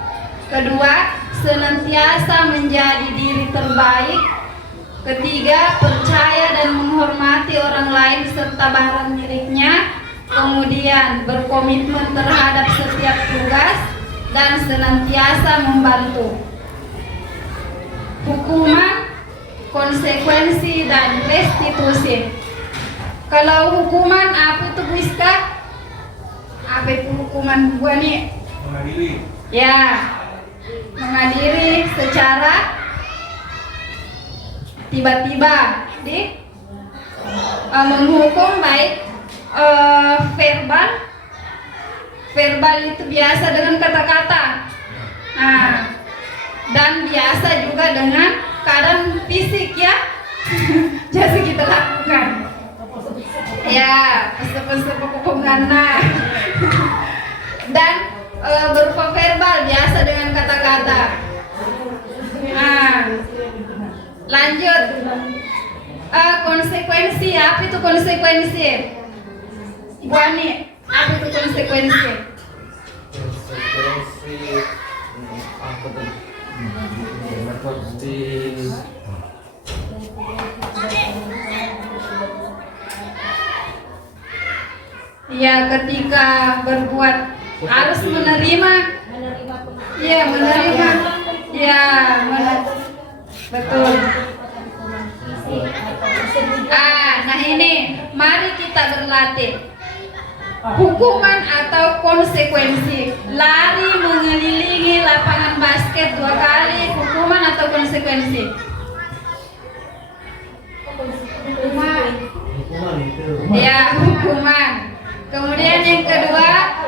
Kedua, senantiasa menjadi diri terbaik. Ketiga, percaya dan menghormati orang lain serta barang miliknya. Kemudian berkomitmen terhadap setiap tugas dan senantiasa membantu. Hukuman, konsekuensi, dan restitusi. Kalau hukuman apa itu Bu Iska? Apa itu hukuman Bu Ani? Mengadili. Ya, mengadili secara tiba-tiba. Menghukum baik verbal itu biasa dengan kata-kata, dan biasa juga dengan keadaan fisik ya. Jadi kita lakukan ya pesepuk-pesepuk dan berupa verbal biasa dengan kata-kata. Lanjut, konsekuensi. Apa itu konsekuensi? Bu Ani, apa itu konsekuensi? Konsekuensi apa tuh? Ya, ketika berbuat harus menerima. Ya, menerima. Ya, betul. Nah ini, mari kita berlatih. Hukuman atau konsekuensi. Lari mengelilingi lapangan basket 2 kali, hukuman atau konsekuensi? Hukuman. Ya, hukuman. Kemudian yang kedua,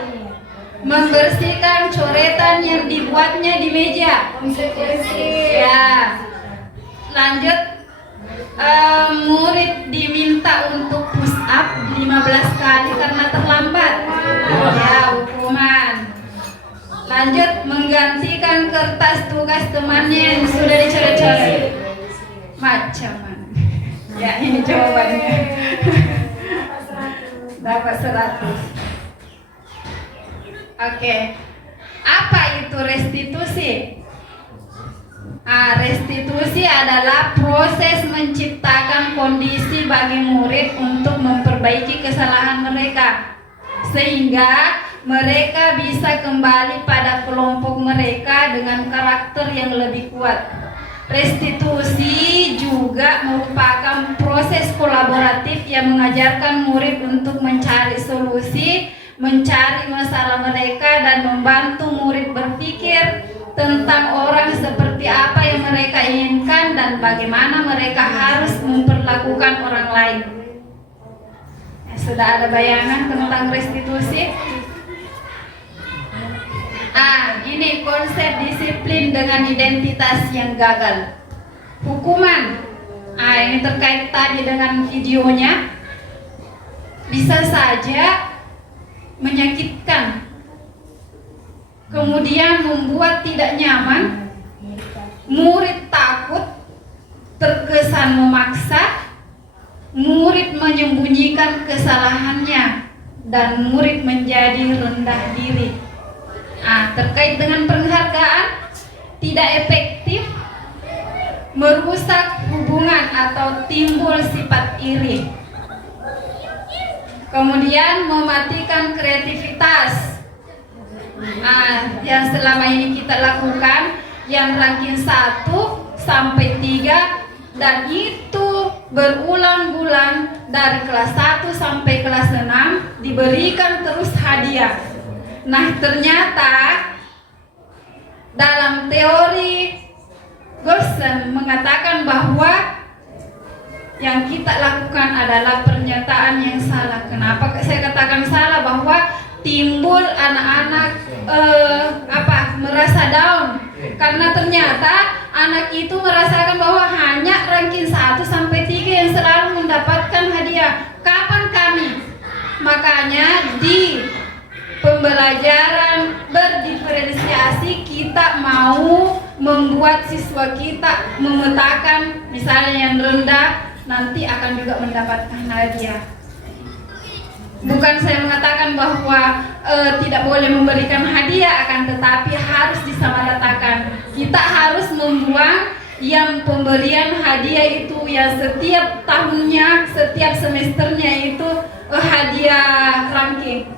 membersihkan coretan yang dibuatnya di meja. Ya. Lanjut, murid diminta untuk push up 15 kali karena terlambat. Ya, hukuman. Lanjut, menggantikan kertas tugas temannya yang sudah dicoret-coret. Macam mana? Ya, ini jawabannya. Dapat 100. Oke. Apa itu restitusi? Restitusi adalah proses menciptakan kondisi bagi murid untuk memperbaiki kesalahan mereka. sehingga mereka bisa kembali pada kelompok mereka dengan karakter yang lebih kuat. Restitusi juga merupakan proses kolaboratif yang mengajarkan murid untuk mencari solusi, mencari masalah mereka, dan membantu murid berpikir tentang orang seperti apa yang mereka inginkan dan bagaimana mereka harus memperlakukan orang lain. Sudah ada bayangan tentang restitusi? Ini konsep disiplin dengan identitas yang gagal. Hukuman. Ini terkait tadi dengan videonya. Bisa saja menyakitkan, kemudian membuat tidak nyaman, murid takut, terkesan memaksa, murid menyembunyikan kesalahannya, dan murid menjadi rendah diri. Terkait dengan penghargaan, tidak efektif, merusak hubungan atau timbul sifat iri. Kemudian mematikan kreativitas. Yang selama ini kita lakukan, yang ranking 1 sampai 3, dan itu berulang-ulang dari kelas 1 sampai kelas 6 diberikan terus hadiah. Nah, ternyata dalam teori Gerson mengatakan bahwa yang kita lakukan adalah pernyataan yang salah. Kenapa saya katakan salah? Bahwa timbul anak-anak merasa down, karena ternyata anak itu merasakan bahwa hanya ranking 1 sampai 3 yang selalu mendapatkan hadiah. Kapan kami? Makanya di pembelajaran berdiferensiasi kita mau membuat siswa kita memetakan, misalnya yang rendah nanti akan juga mendapatkan hadiah. Bukan saya mengatakan bahwa tidak boleh memberikan hadiah, akan tetapi harus disamaratakan. Kita harus membuang yang pemberian hadiah itu yang setiap tahunnya, setiap semesternya itu hadiah ranking.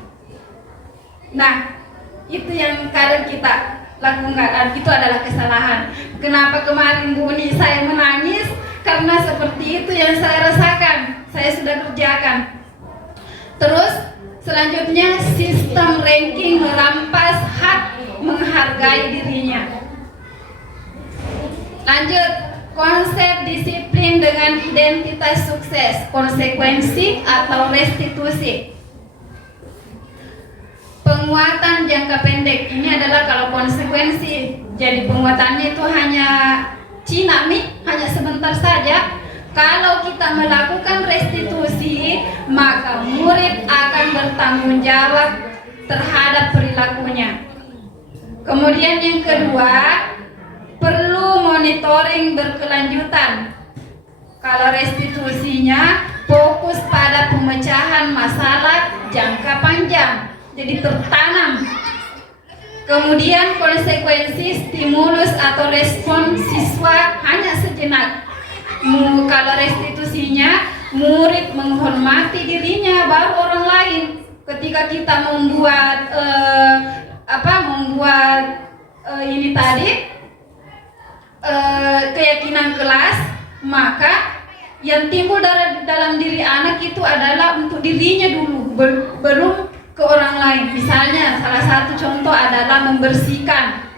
Nah, itu yang kadang kita lakukan, dan itu adalah kesalahan. Kenapa kemarin Bu Uni saya menangis? Karena seperti itu yang saya rasakan, saya sudah kerjakan. Terus selanjutnya sistem ranking merampas hak menghargai dirinya. Lanjut, konsep disiplin dengan identitas sukses, konsekuensi atau restitusi. Penguatan jangka pendek ini adalah kalau konsekuensi, jadi penguatannya itu hanya cinami, hanya sebentar saja. Kalau kita melakukan restitusi, maka murid akan bertanggung jawab terhadap perilakunya. Kemudian yang kedua, perlu monitoring berkelanjutan. Kalau restitusinya fokus pada pemecahan masalah jangka panjang, jadi tertanam. Kemudian konsekuensi, stimulus atau respon siswa hanya sejenak. Kalau restitusinya, murid menghormati dirinya baru orang lain. Ketika kita membuat ini tadi keyakinan kelas, maka yang timbul dalam diri anak itu adalah untuk dirinya dulu, belum ke orang lain. Misalnya salah satu contoh adalah membersihkan.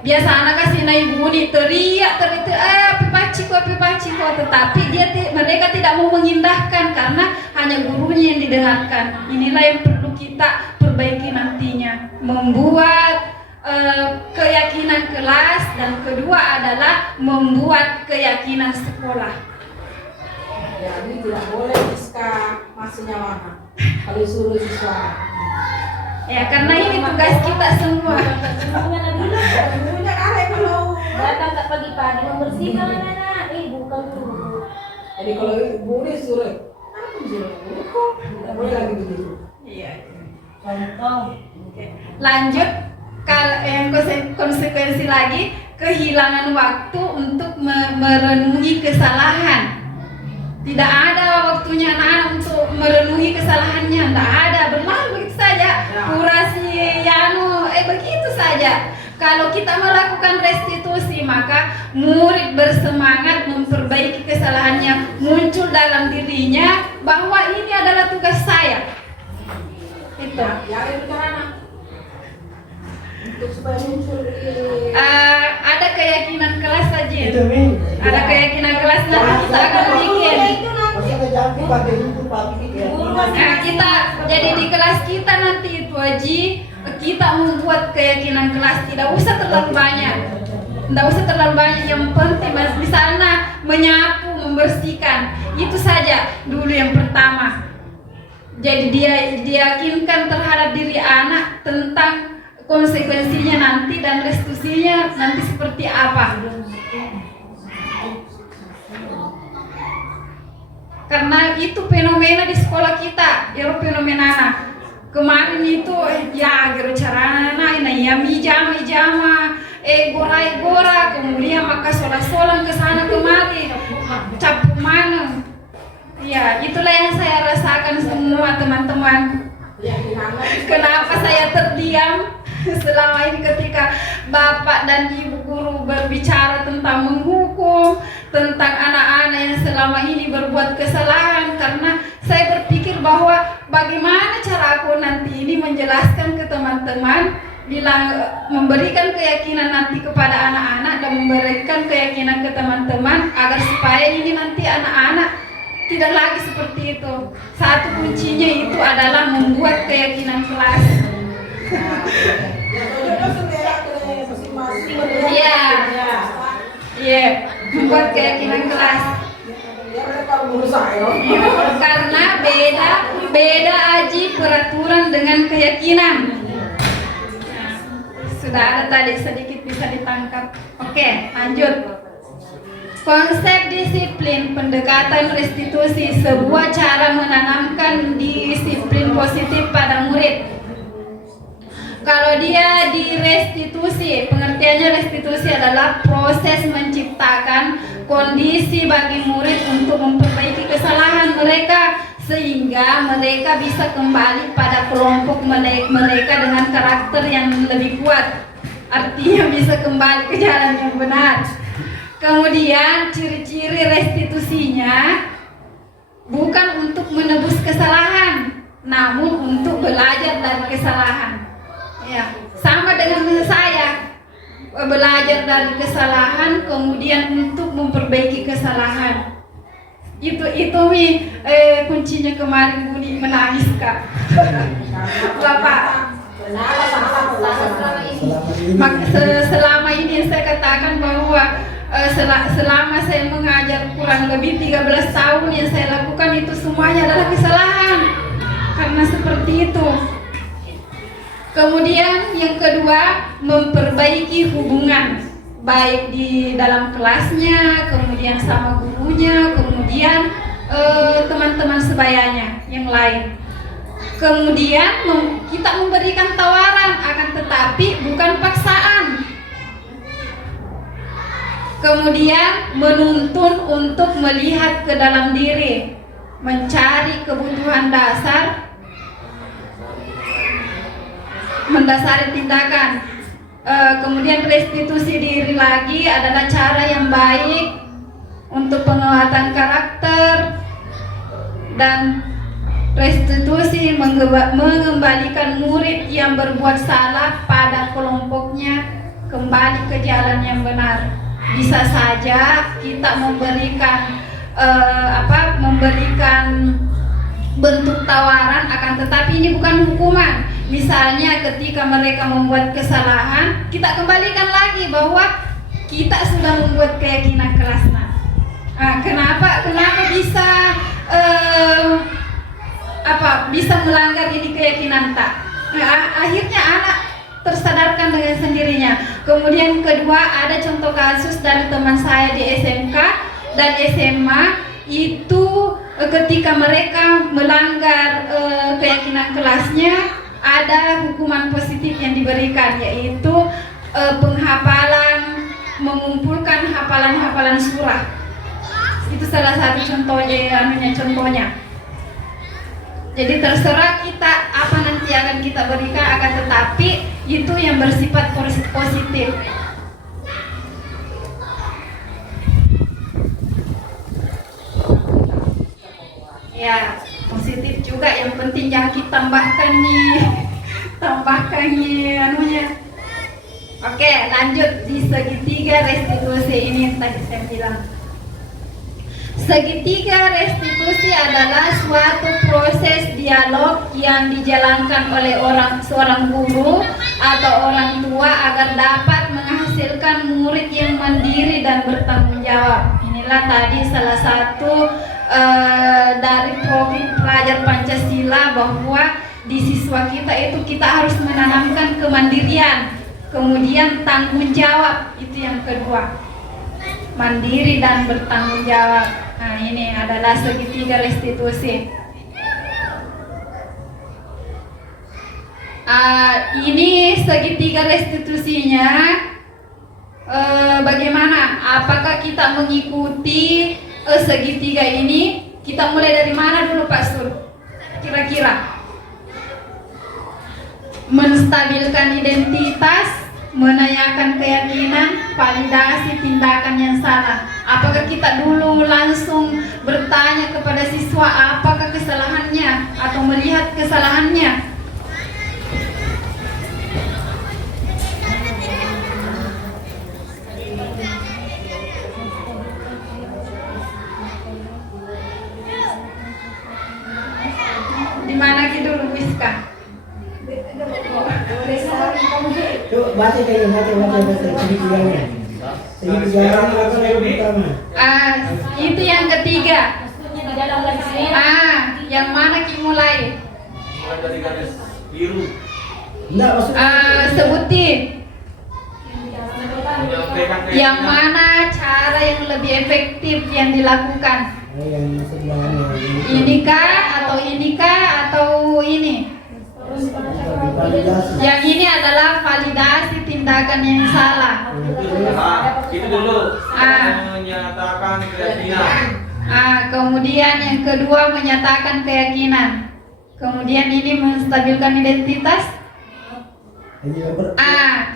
Biasa anak kasih naik bunyi teriak, pipaciko, tetapi mereka tidak mau mengindahkan karena hanya gurunya yang didengarkan. Inilah yang perlu kita perbaiki nantinya, membuat keyakinan kelas, dan kedua adalah membuat keyakinan sekolah. Jadi tidak boleh Siska masuknya mana kalau suruh siswa. Ya, karena ini tugas kita semua. Semuanya ada kalau datang tak pagi-pagi membersihkan anak-anak, bukan guru. jadi kalau boleh suruh, aku suruh kok tidak boleh lagi begitu. Iya. Contoh. Lanjut, kalau yang konsekuensi lagi, kehilangan waktu untuk merenungi kesalahan. Tidak ada waktunya anak-anak untuk merenungi kesalahannya, tidak ada, berlalu begitu saja. Kalau kita melakukan restitusi, maka murid bersemangat memperbaiki kesalahannya, muncul dalam dirinya bahwa ini adalah tugas saya. Itu. Ada keyakinan kelas saja. Itu Mi. Ada keyakinan kelas nanti kita akan bikin. Maksudnya cantik pakai itu pakai ya. Nah, kita jadi di kelas kita nanti itu Haji, kita membuat keyakinan kelas, tidak usah terlalu banyak. Tidak usah terlalu banyak, yang penting di sana menyapu, membersihkan. Itu saja dulu yang pertama. Jadi dia diyakinkan terhadap diri anak tentang konsekuensinya nanti dan restitusinya nanti seperti apa. Karena itu fenomena di sekolah kita, ya fenomena. Kemarin itu ya gara carana na ya mijama gora kemudian maka solang ke sana kemari cap mana. Ya, itulah yang saya rasakan semua teman-teman. Kenapa saya terdiam selama ini ketika Bapak dan Ibu guru berbicara tentang menghukum, tentang anak-anak yang selama ini berbuat kesalahan, karena saya berpikir bahwa bagaimana cara aku nanti ini menjelaskan ke teman-teman, bilang memberikan keyakinan nanti kepada anak-anak dan memberikan keyakinan ke teman-teman agar supaya ini nanti anak-anak tidak lagi seperti itu. Satu kuncinya itu adalah membuat keyakinan kelas. Iya, membuat keyakinan kelas. Karena beda Aji peraturan dengan keyakinan. Nah, sudah ada tadi sedikit bisa ditangkap. Oke, lanjut. Konsep disiplin pendekatan restitusi, sebuah cara menanamkan disiplin positif pada murid. Kalau dia di restitusi, pengertiannya restitusi adalah proses menciptakan kondisi bagi murid untuk memperbaiki kesalahan mereka sehingga mereka bisa kembali pada kelompok mereka dengan karakter yang lebih kuat. Artinya bisa kembali ke jalan yang benar. Kemudian ciri-ciri restitusinya bukan untuk menebus kesalahan, namun untuk belajar dari kesalahan. Ya, sama dengan saya, belajar dari kesalahan, kemudian untuk memperbaiki kesalahan. Itu kuncinya kemarin Budi menangis Kak. Bapak. Selama ini saya katakan bahwa selama saya mengajar kurang lebih 13 tahun yang saya lakukan itu semuanya adalah kesalahan. Karena seperti itu. Kemudian yang kedua, memperbaiki hubungan baik di dalam kelasnya, kemudian sama gurunya, kemudian teman-teman sebayanya yang lain. Kemudian kita memberikan tawaran, akan tetapi bukan paksaan. Kemudian menuntun untuk melihat ke dalam diri, mencari kebutuhan dasar, mendasari tindakan. Kemudian restitusi diri lagi adalah cara yang baik untuk penguatan karakter, dan restitusi mengembalikan murid yang berbuat salah pada kelompoknya kembali ke jalan yang benar. Bisa saja kita memberikan bentuk tawaran, akan tetapi ini bukan hukuman. Misalnya ketika mereka membuat kesalahan, kita kembalikan lagi bahwa kita sudah membuat keyakinan kelas. Kenapa bisa bisa melanggar ini keyakinan tak? Akhirnya anak tersadarkan dengan sendirinya. Kemudian kedua, ada contoh kasus dari teman saya di SMK dan SMA, itu ketika mereka melanggar keyakinan kelasnya, ada hukuman positif yang diberikan, yaitu penghafalan, mengumpulkan hafalan-hafalan surah. Itu salah satu contohnya. Jadi terserah kita apa nanti akan kita berikan, akan tetapi Itu yang bersifat positif. Ya, positif juga, yang penting jangan kita tambahkan anunya. Oke, lanjut di segitiga restitusi ini yang tadi saya bilang. Segitiga restitusi adalah suatu proses dialog yang dijalankan oleh seorang guru atau orang tua agar dapat menghasilkan murid yang mandiri dan bertanggung jawab. Inilah tadi salah satu dari profil pelajar Pancasila, bahwa di siswa kita itu kita harus menanamkan kemandirian, kemudian tanggung jawab, itu yang kedua, mandiri dan bertanggung jawab. Nah, ini adalah segitiga restitusi. Ini segitiga restitusinya bagaimana? Apakah kita mengikuti segitiga ini? Kita mulai dari mana dulu Pak Sur? Kira-kira menstabilkan identitas, menanyakan keyakinan, validasi tindakan yang salah. Apakah kita dulu langsung bertanya kepada siswa apakah kesalahannya atau melihat kesalahannya? Di mana gitu dulu Wiska? Yuk, baca segitiganya. Segitiganya apa yang pertama? Itu yang ketiga. Maksudnya di dalam garis merah. Yang mana Ki mulai? Mulai dari garis biru. Enggak, maksudnya Sebutin. Menyampaikan Yang mana cara yang lebih efektif yang dilakukan? yang sebelahnya. Inikah atau ini? Validasi. Yang ini adalah validasi tindakan yang salah. Itu dulu. Ah. Menyatakan keyakinan. Kemudian yang kedua menyatakan keyakinan. Kemudian ini menstabilkan identitas.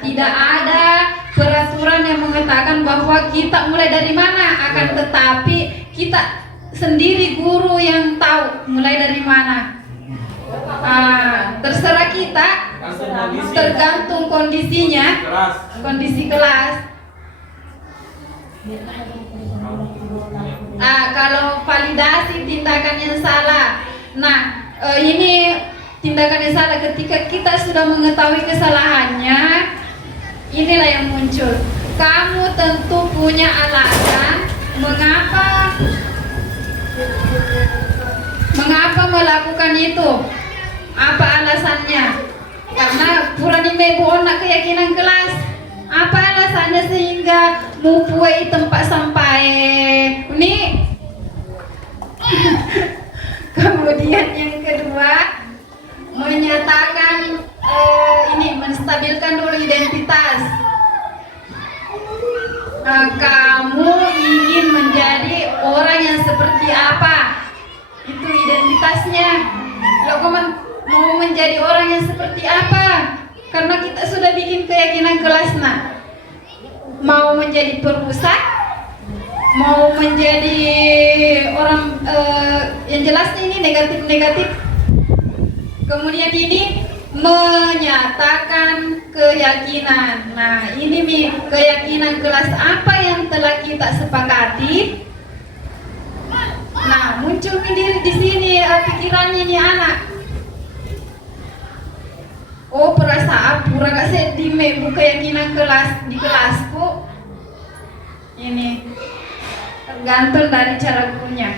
Tidak ada peraturan yang mengatakan bahwa kita mulai dari mana, akan tetapi kita sendiri guru yang tahu mulai dari mana. Terserah kita, tergantung kondisinya, kondisi kelas. Kalau validasi tindakan yang salah, ini tindakan yang salah ketika kita sudah mengetahui kesalahannya. Inilah yang muncul. Kamu tentu punya alasan mengapa melakukan itu. Apa alasannya? Karena purani mebo nak keyakinan kelas. Apa alasannya sehingga mempuai tempat sampai ini? Kemudian yang kedua menyatakan menstabilkan dulu identitas. Kamu ingin menjadi orang yang seperti apa? Itu identitasnya. Lo mau menjadi orang yang seperti apa? Karena kita sudah bikin keyakinan kelas. Mau menjadi perusak, mau menjadi orang yang jelas ini negatif-negatif. Kemudian ini menyatakan keyakinan. Ini keyakinan kelas apa yang telah kita sepakati. Muncul di sini pikirannya ini anak. Perasaan pura gak sedih bu keyakinan kelas di kelasku. Ini tergantung dari cara gurunya.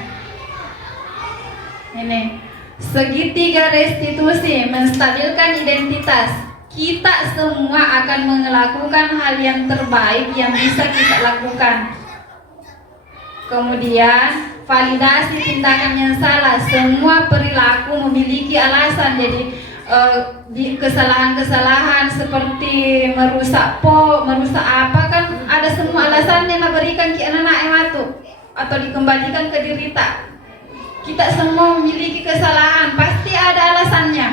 Ini segitiga restitusi, menstabilkan identitas. Kita semua akan melakukan hal yang terbaik yang bisa kita lakukan. Kemudian validasi tindakan yang salah. Semua perilaku memiliki alasan. Jadi kesalahan-kesalahan seperti merusak apa kan ada semua alasannya berikan ke anak-anak ematu atau dikembalikan ke dirita. Kita semua memiliki kesalahan, pasti ada alasannya.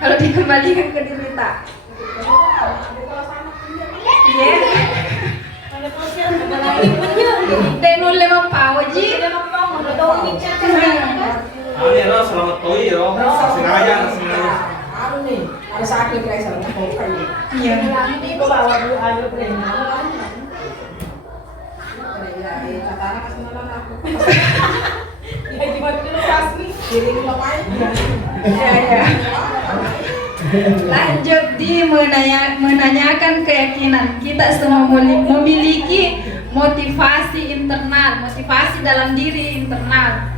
kalau dikembalikan ke Dirita. Iya. Denul lemang pau ji. Ini lo selamat pagi lo. Sengaja. Anu nih, ada sakit kayak sama kopi. Iya. Ini kok bawa dulu ayo plena. Ya. Lanjut di menanyakan keyakinan. Kita semua memiliki motivasi internal, motivasi dalam diri internal,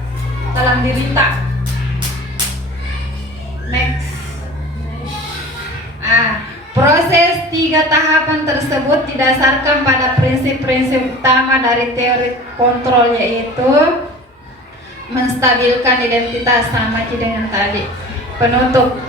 dalam diri tak. Next. Proses 3 tahapan tersebut didasarkan pada prinsip-prinsip utama dari teori kontrol, yaitu menstabilkan identitas, sama dengan tadi. Penutup.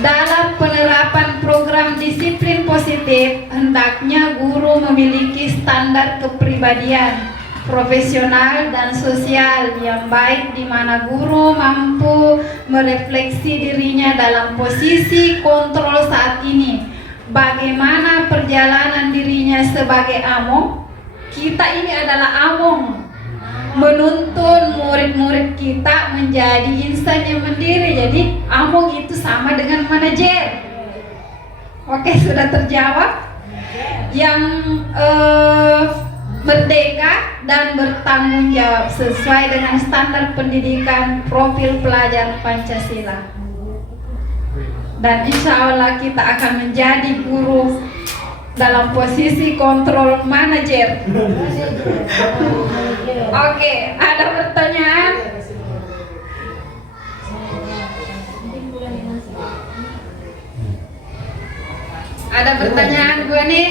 Dalam penerapan program disiplin positif, hendaknya guru memiliki standar kepribadian profesional dan sosial yang baik, di mana guru mampu merefleksi dirinya dalam posisi kontrol saat ini. Bagaimana perjalanan dirinya sebagai among? Kita ini adalah among, menuntun murid-murid kita menjadi insan yang mandiri. Jadi among itu sama dengan manajer. Oke, sudah terjawab. Yang merdeka dan bertanggung jawab sesuai dengan standar pendidikan profil pelajar Pancasila. Dan insya Allah kita akan menjadi guru dalam posisi kontrol manajer. Oke, ada pertanyaan? Ada pertanyaan Bu Ani?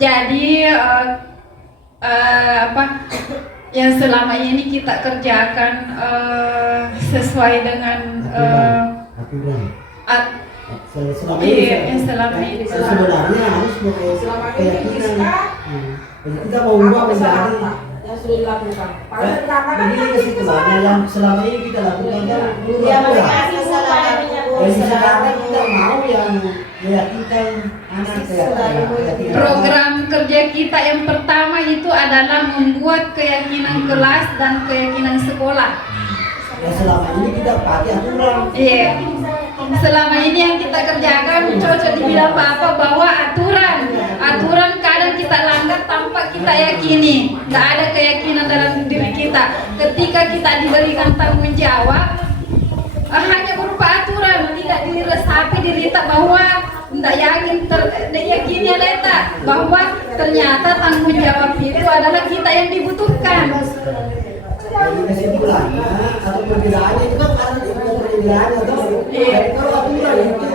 Jadi apa yang selama ini kita kerjakan sesuai dengan Selama yang selama ini sebenarnya harus keyakinan. Kita mau ubah menjadi yang sudah dilakukan. begini kesimpulannya yang selama ini kita lakukan kan belum jadi sekarang kita mau yang meyakinkan anak keyakinan. program kerja kita yang pertama itu adalah membuat keyakinan kelas dan keyakinan sekolah. Ya selama ini kita pakai aturan. Iya. Selama ini yang kita kerjakan cocok dibilang Bapak bahwa aturan kadang kita langgar tanpa kita yakini. Tidak ada keyakinan dalam diri kita. Ketika kita diberikan tanggung jawab, hanya berupa aturan, tidak diresapi diri kita bahwa tidak yakin, yakini leta bahwa ternyata tanggung jawab itu adalah kita yang dibutuhkan. Jadi kesimpulannya atau perbedaannya itu kan karena perbedaannya atau kalau aturan itu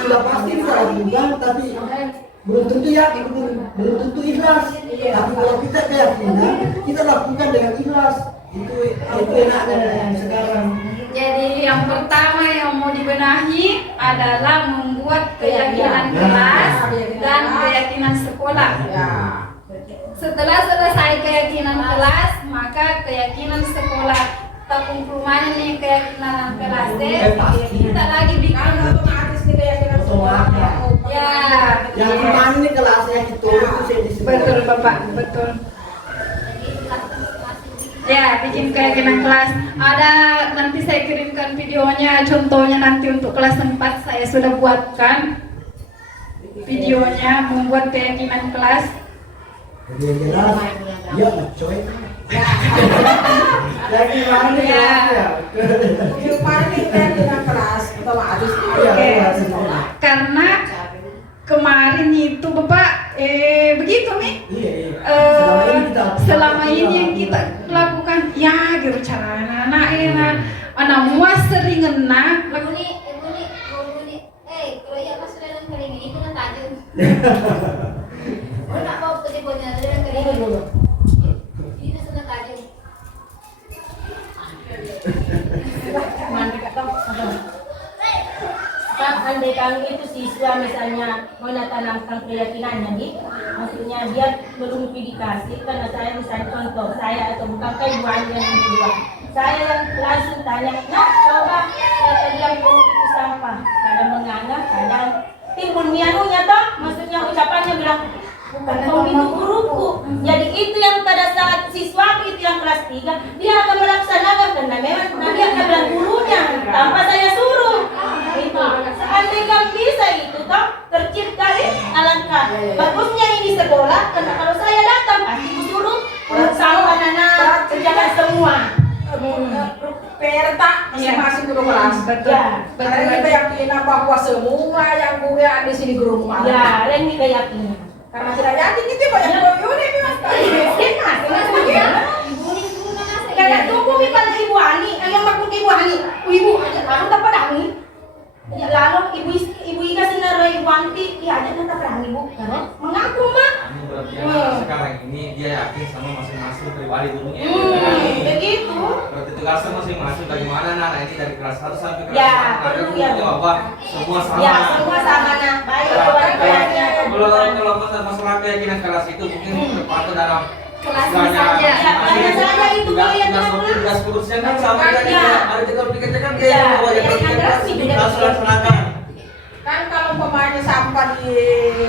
sudah pasti kita lakukan, tapi belum tentu yakin, belum tentu ikhlas. Tapi kalau kita keyakinan, kita lakukan dengan ikhlas. Itu enaknya yang sekarang. Jadi yang pertama yang mau dibenahi adalah membuat keyakinan kelas dan keyakinan sekolah. Setelah selesai keyakinan kelas, maka keyakinan sekolah. Tepung rumahnya nih keyakinan kelas deh. Kita lagi bikin otomatis nih keyakinan sekolah. Ya. Yang kemarin ini kelasnya itu saya disebut. Betul Bapak, betul. Ya, bikin keyakinan kelas. Ada nanti saya kirimkan videonya, contohnya nanti untuk kelas 4 saya sudah buatkan videonya membuat keyakinan kelas. Jadi yang jelas, ya coy. Lagi mana nih kelasnya? Kemarin kita dengan kelas otomatis. Karena kemarin itu Bapak begitu nih. Selama ini yang kita lakukan ya gitu cara anak muas sering ngena Ibu nih, kalau ya pas sudah dalam kali ini itu kan tajam. Oh, nak bawa petiponya dalam kali ini. Ini sudah tajam. Kan andai kami itu siswa misalnya menanamkan keyakinannya nih, maksudnya dia belum dikasih karena saya misalnya contoh saya atau bukan kayak ibu yang kedua, saya yang langsung tanya, nah coba kata dia buruk itu sampah, kadang menganggap, kadang timbul mianunya toh, maksudnya ucapannya bilang bukan kau itu guruku. Jadi itu yang pada saat siswa itu yang kelas 3 dia akan melaksanakan karena memang dia akan bilang gurunya tanpa saya suruh. Itu seandainya bisa itu toh tercipta alangkah bagusnya ini sekolah karena kalau saya datang pasti disuruh sama anak-anak kerjakan semua. PR tak masing-masing guru kelas. Ya, Karena ini keyakinan bahwa semua yang guru yang ada di sini guru kelas. ya, ini keyakinan. Karena tidak yakin itu banyak guru ini mas. Karena tunggu pada Ibu Ani, yang makhluk Ibu Ani, Ibu lalu tak pada Ani. Ya lalu Ibu Ika sinar Ibu Anti, ya aja tak pada Ibu, karena mengaku mah. Anu berarti sekarang ini dia yakin sama masing-masing pribadi gurunya. Begitu. Berarti tugasnya masing-masing bagaimana anak ini dari kelas 1 sampai kelas 6. Ya, perlu ya. Bahwa semua sama. Ya, semua sama nak. Baik orang-orangnya. Kalau masalah keyakinan kelas itu mungkin terpantau dalam Kelasnya saja. Ya, kelasnya saja itu yang tugas kurusnya kan sama kan Ya. ada juga dikerjakan dia Ya, yang bawa yang yang resmi juga langsung laksanakan. Kan kalau pemainnya sampah di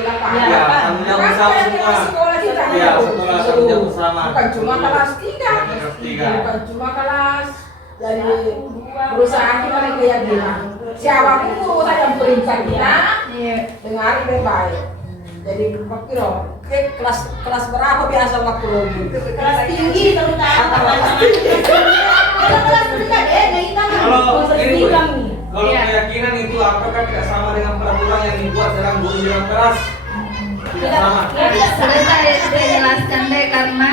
lapangan. Ya, tanggung jawab Kan bersama yang semua. di sekolah kita Ya, sekolah tanggung jawab bersama. Bukan cuma kelas 3. Kelas 3. Bukan cuma kelas dari perusahaan kita yang keyakinan. Siapapun guru saya yang perintah kita dengar baik-baik. Jadi kira kelas berapa biasa waktu lagi? kelas tinggi terutama kelas rendah deh, nah kita Kalau ini Bu, kami. kalau Iya. keyakinan itu apakah tidak sama dengan peraturan yang dibuat dalam guru dalam kelas? Tidak sama. Sudah saya jelaskan deh karena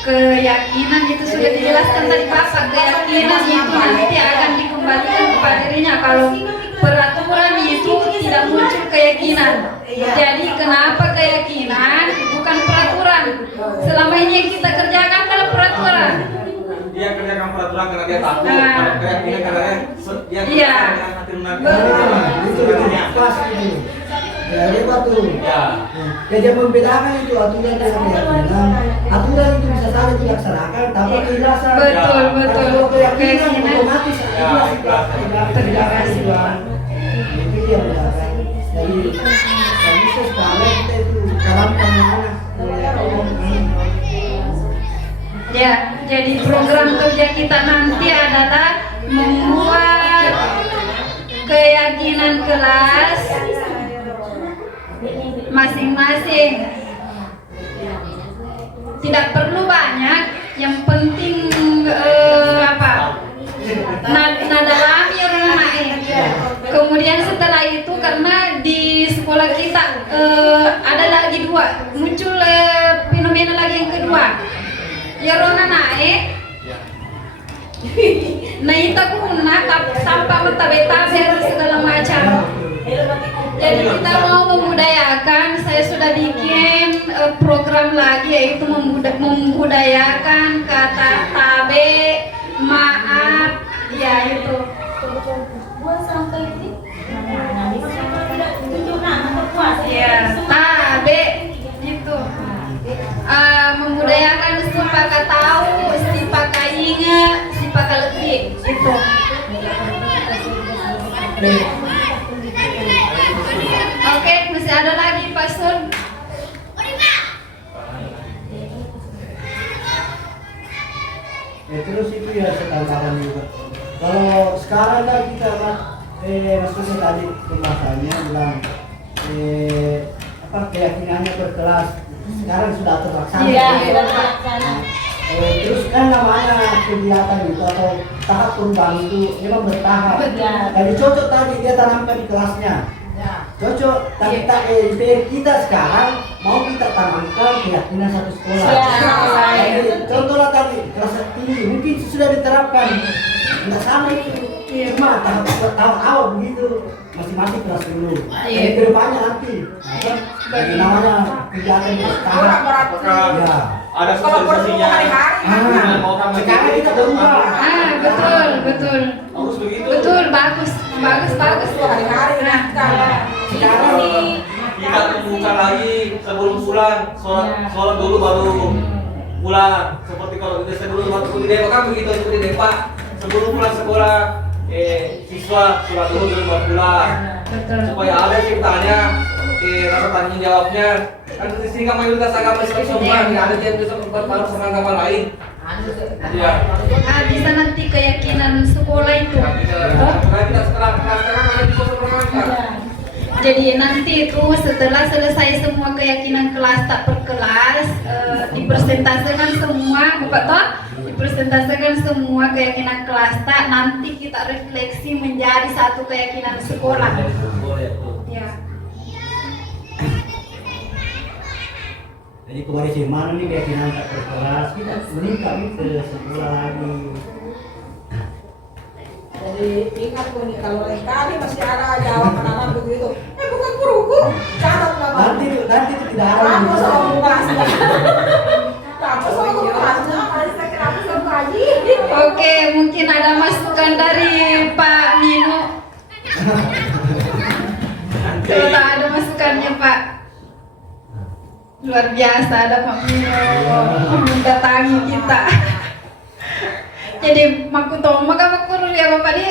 keyakinan itu sudah dijelaskan tadi Bapak. Keyakinan itu nanti akan dikembalikan kepada dirinya. Kalau peraturan itu tidak muncul keyakinan. Jadi kenapa keyakinan bukan peraturan? Selama ini yang kita kerjakan adalah peraturan. Dia kerjakan peraturan karena dia takut. Nah. Kalau keyakinan karena dia Iya. dengan hati nurani. Nah, itu kelas itu. Ya, dia batu. Ya. Ya, dia membedakan itu aturan dengan keyakinan. Aturan itu bisa saja dilaksanakan tanpa keikhlasan. Betul, betul. Kalau keyakinan Keyakinan. otomatis ikhlas. Terima kasih, Pak. Itu dia bedakan. Jadi bisa sekarang kita itu tanamkan anak. Ya, jadi program kerja kita nanti adalah membuat keyakinan kelas masing-masing. Tidak perlu banyak, yang penting nadalami orang lain. Kemudian setelah itu karena di sekolah kita ada lagi dua, muncul fenomena lagi yang kedua. Ya rona naik, naik guna tanpa metabe-tabe segala macam. Jadi kita mau membudayakan, saya sudah bikin program lagi yaitu membudayakan kata tabe, maaf, ya itu. Buat sampai itu. Tunjuk nama terpuas. Ya, tabe itu. Membudayakan si pakai tahu, si pakai ingat, si pakai letih itu. Oke, masih ada lagi Pak Sun. Ya, terus itu ya sekarang juga. Kalau sekarang kan kita maksudnya tadi pembahasannya bilang keyakinannya berkelas sekarang sudah terlaksana. Iya, sudah terlaksana. Terus kan namanya kegiatan itu atau tahap perubahan itu memang bertahap. Betul. Jadi cocok tadi dia tanamkan di kelasnya. Cocok, tapi kita sekarang mau kita tanamkan keyakinan satu sekolah. Jadi contohlah tadi kelas tinggi mungkin sudah diterapkan. Nggak sama itu. Cuma tahap awal begitu masing-masing kelas dulu. Jadi kedepannya nanti. Jadi namanya kegiatan bertahap. Ya. Ada sosialisasinya. Sekarang kita berubah. Betul. Harus begitu. Betul, bagus. Hari-hari Nah, Sekarang Kita membuka lagi sebelum pulang sholat dulu baru pulang. Seperti kalau kita dulu waktu di Depa kan begitu seperti Depa. Sebelum pulang sekolah, siswa sholat dulu baru pulang. Betul. Supaya ada ceritanya, rasa tanggung jawabnya. Kan sehingga mayoritas agama Islam semua, tidak ada yang bisa berpengaruh sama agama lain. Iya. Bisa nanti keyakinan sekolah itu. Karena kita sekarang ada di pos perangkat. Jadi nanti itu setelah selesai semua keyakinan kelas tak per kelas, dipresentasekan semua, Bapak toh, dipresentasekan semua keyakinan kelas tak, nanti kita refleksi menjadi satu keyakinan sekolah. Ya. Jadi kemarin si mana nih keyakinan tak per kelas, kita meningkat ke sekolah lagi. Jadi ingat tuh nih, kalau lain kali masih ada jawab anak begitu, bukan guruku, catat nama. Nanti itu tidak ada. Kamu sama tugasnya. Kamu sama tugasnya, kenapa sama kaji? Oke, mungkin ada masukan dari Pak Mino. Kalau tak ada masukannya Pak. Luar biasa ada Pak Mino mendatangi kita. Jadi makutoma ka makuru ya Bapak di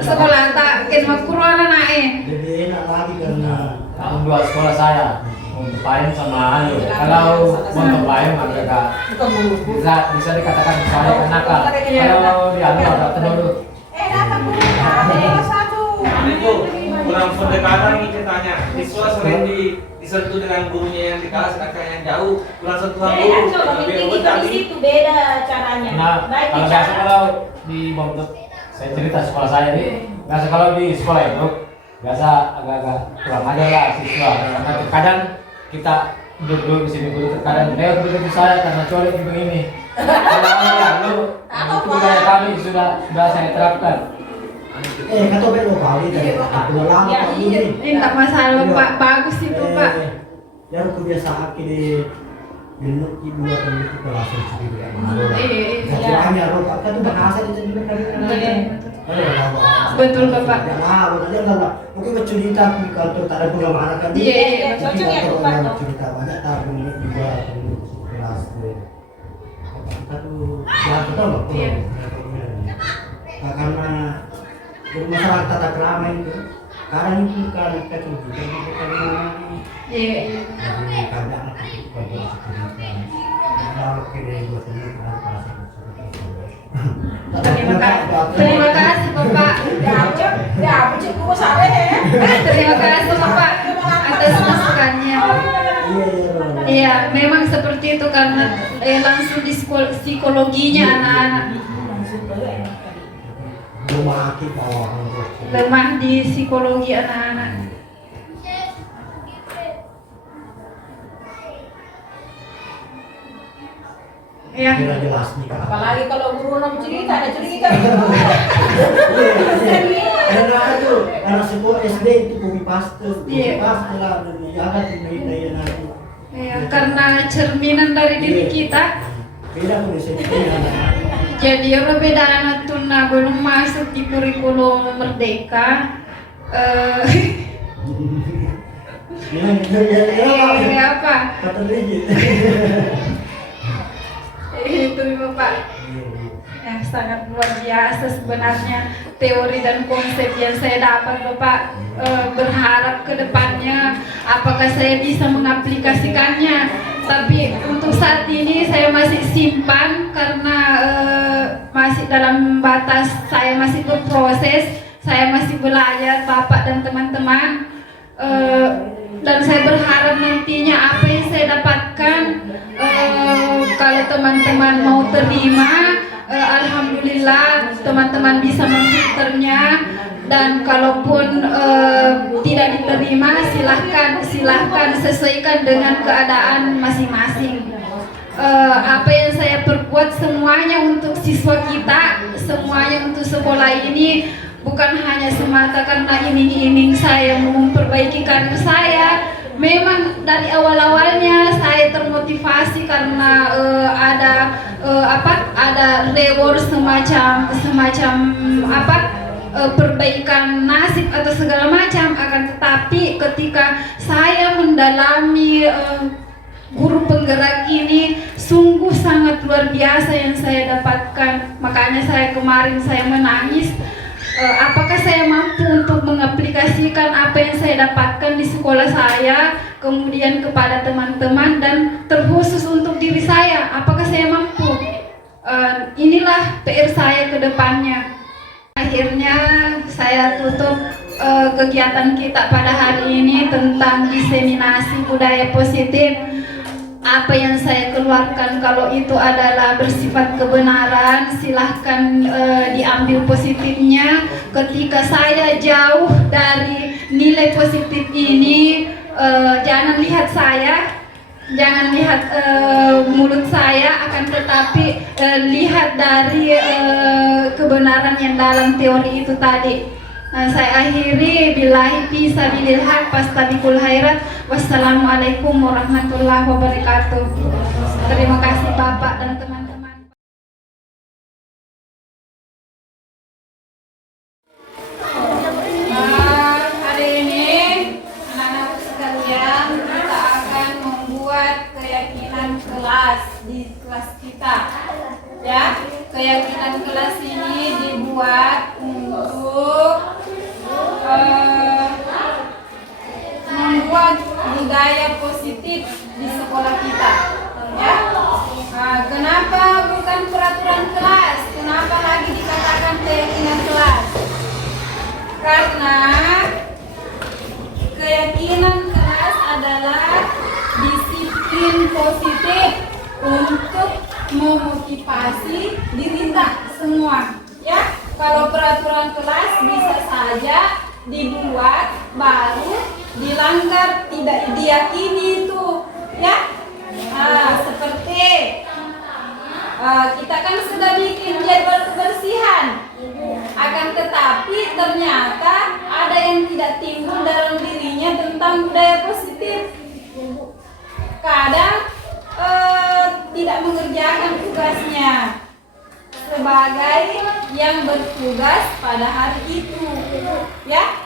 sekolah tak ken makuru anak-anak. Lebih enak lagi karena Tahun 2 sekolah saya Montepain sama Ayo. Kalau Montepain agak bisa dikatakan saya nakal. Kalau di Ayo ada dulu. Datang dulu, satu. Itu kurang pendekatan nih ceritanya. Siswa sering disentuh dengan gurunya yang di kelas, kakak yang jauh, kurang sentuhan guru. Di situ beda caranya. Nah, Baik kalau biasa kalau di Montet, saya cerita sekolah saya ini, biasa kalau di sekolah itu biasa agak-agak kurang ajar lah siswa. Karena terkadang kita duduk di sini dulu, terkadang lewat begitu saya karena colek gitu ini. Lalu itu budaya kami sudah saya terapkan. kata belo kali dari aku lama Ya, kok ini. Tidak masalah Pak, bagus itu Pak. Yang kebiasaan di bentuk ibu atau itu kelas itu juga. Iya. Hanya roka kan tuh bahasa itu juga kan. Betul Bapak. Ya lah, benar enggak. Mungkin bercerita di kantor tak ada pengalaman kan. Iya. Cocok ya, Pak. Cerita banyak tahun juga kelas kita tuh ya betul loh. Iya. Karena masyarakat tata kerama itu sekarang itu bukan kecil karena Iya. jadi kadang kalau kira Terima kasih Bapak. Terima kasih Bapak atas masukannya. Iya, memang seperti itu karena langsung di psikologinya anak-anak lemah di psikologi anak-anak. Ya. jelas nih Kak. Apalagi kalau guru nom cerita, ada cerita. Karena itu anak sekolah SD itu copy paste Iya. lah dan ya kan cerita ya nanti. Ya, karena cerminan dari diri kita. Beda tuh anak. Jadi orang beda anak tuna belum masuk di kurikulum merdeka. Apa? Kata lagi. Itu Bapak. Ya, sangat luar biasa sebenarnya teori dan konsep yang saya dapat Bapak. Berharap ke depannya apakah saya bisa mengaplikasikannya, tapi untuk saat ini saya masih simpan karena masih dalam batas saya masih berproses, saya masih belajar Bapak dan teman-teman. Dan saya berharap nantinya apa yang saya dapatkan kalau teman-teman mau terima, alhamdulillah teman-teman bisa memfilternya, dan kalaupun tidak diterima silahkan sesuaikan dengan keadaan masing-masing. Apa yang saya perbuat semuanya untuk siswa kita, semuanya untuk sekolah ini, bukan hanya semata karena iming-iming saya memperbaiki karir saya. Memang dari awal-awalnya saya termotivasi karena ada reward semacam perbaikan nasib atau segala macam. Akan tetapi ketika saya mendalami guru penggerak ini, sungguh luar biasa yang saya dapatkan. Makanya kemarin saya menangis. Apakah saya mampu untuk mengaplikasikan apa yang saya dapatkan di sekolah saya, kemudian kepada teman-teman, dan terkhusus untuk diri saya, apakah saya mampu? Inilah PR saya ke depannya. Akhirnya saya tutup kegiatan kita pada hari ini tentang diseminasi budaya positif. Apa yang saya keluarkan kalau itu adalah bersifat kebenaran, silahkan diambil positifnya. Ketika saya jauh dari nilai positif ini, jangan lihat saya, jangan lihat mulut saya, akan tetapi lihat dari kebenaran yang dalam teori itu tadi. Saya akhiri, billahi fi sabilil haq fastabiqul khairat. Wassalamualaikum warahmatullahi wabarakatuh. Terima kasih Bapak dan teman-teman. Hari ini anak-anak sekalian, kita akan membuat keyakinan kelas di kelas kita. Ya, keyakinan kelas ini dibuat untuk membuat budaya positif di sekolah kita, ya. Kenapa bukan peraturan kelas? Kenapa lagi dikatakan keyakinan kelas? Karena keyakinan kelas adalah disiplin positif untuk memotivasi diri kita semua, ya. Kalau peraturan kelas bisa saja dibuat baru dilanggar, tidak diyakini itu, ya. Seperti kita kan sudah bikin jadwal kebersihan, akan tetapi ternyata ada yang tidak timbul dalam dirinya tentang budaya positif. Kadang tidak mengerjakan tugasnya sebagai yang bertugas pada hari itu, ya.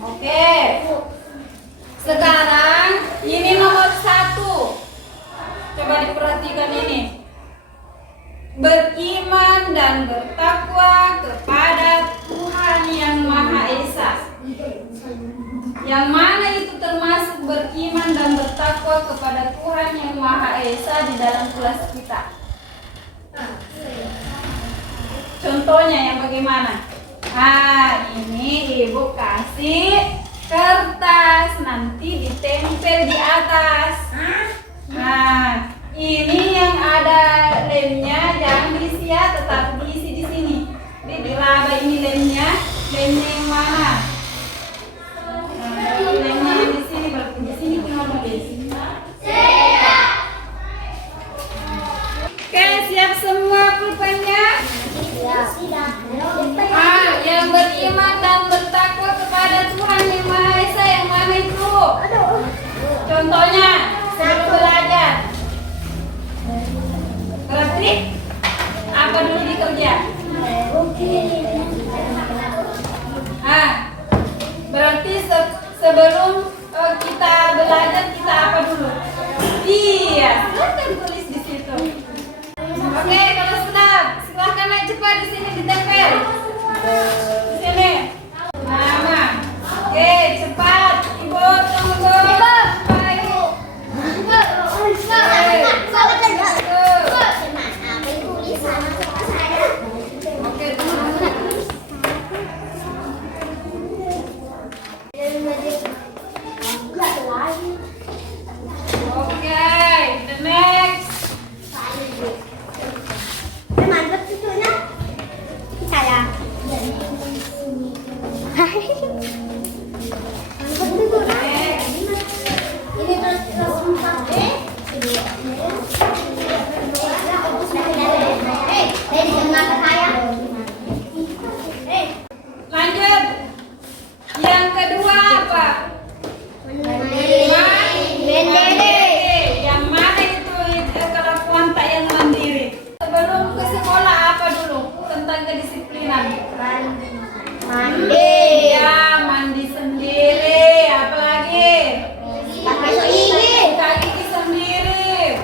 Oke. Sekarang ini nomor 1. Coba diperhatikan ini. Beriman dan bertakwa kepada Tuhan yang Maha Esa. Yang mana itu termasuk beriman dan bertakwa kepada Tuhan yang Maha Esa di dalam kelas kita. Contohnya yang bagaimana? Ini ibu kasih kertas, nanti ditempel di atas. Ini yang ada lemnya jangan diisi ya, tetap diisi di sini. Dilaba ini lemnya yang mana? Lemnya yang di sini, berarti di sini kenapa diisi? Oke, siap semua pulpennya? Yang beriman dan bertakwa kepada Tuhan yang Maha Esa, yang mana itu? Contohnya sebelum belajar. Berarti apa dulu dikerja? Berarti sebelum kita belajar kita apa dulu? Iya, silakan tulis di situ. Oke, kalau sudah silahkan naik cepat di sini ditempel. Di sini. Nama. Oke, cepat. Ibu tunggu. Ibu. Oke, tunggu. Oke, the next. Mantap cucunya. Saya. Ini terus 4. Lanjut. Yang kedua apa? Mandiri. Yang mana itu kelakuan tak yang mandiri? Sebelum ke sekolah apa dulu tentang kedisiplinan? Mandi. Ya, mandi sendiri. Apalagi? Pakai gigi sendiri.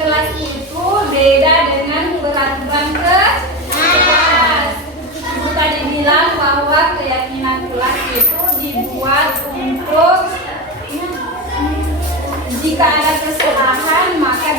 kelas itu beda dengan peraturan kelas. Ibu tadi bilang bahwa keyakinan kelas itu dibuat untuk jika ada kesalahan maka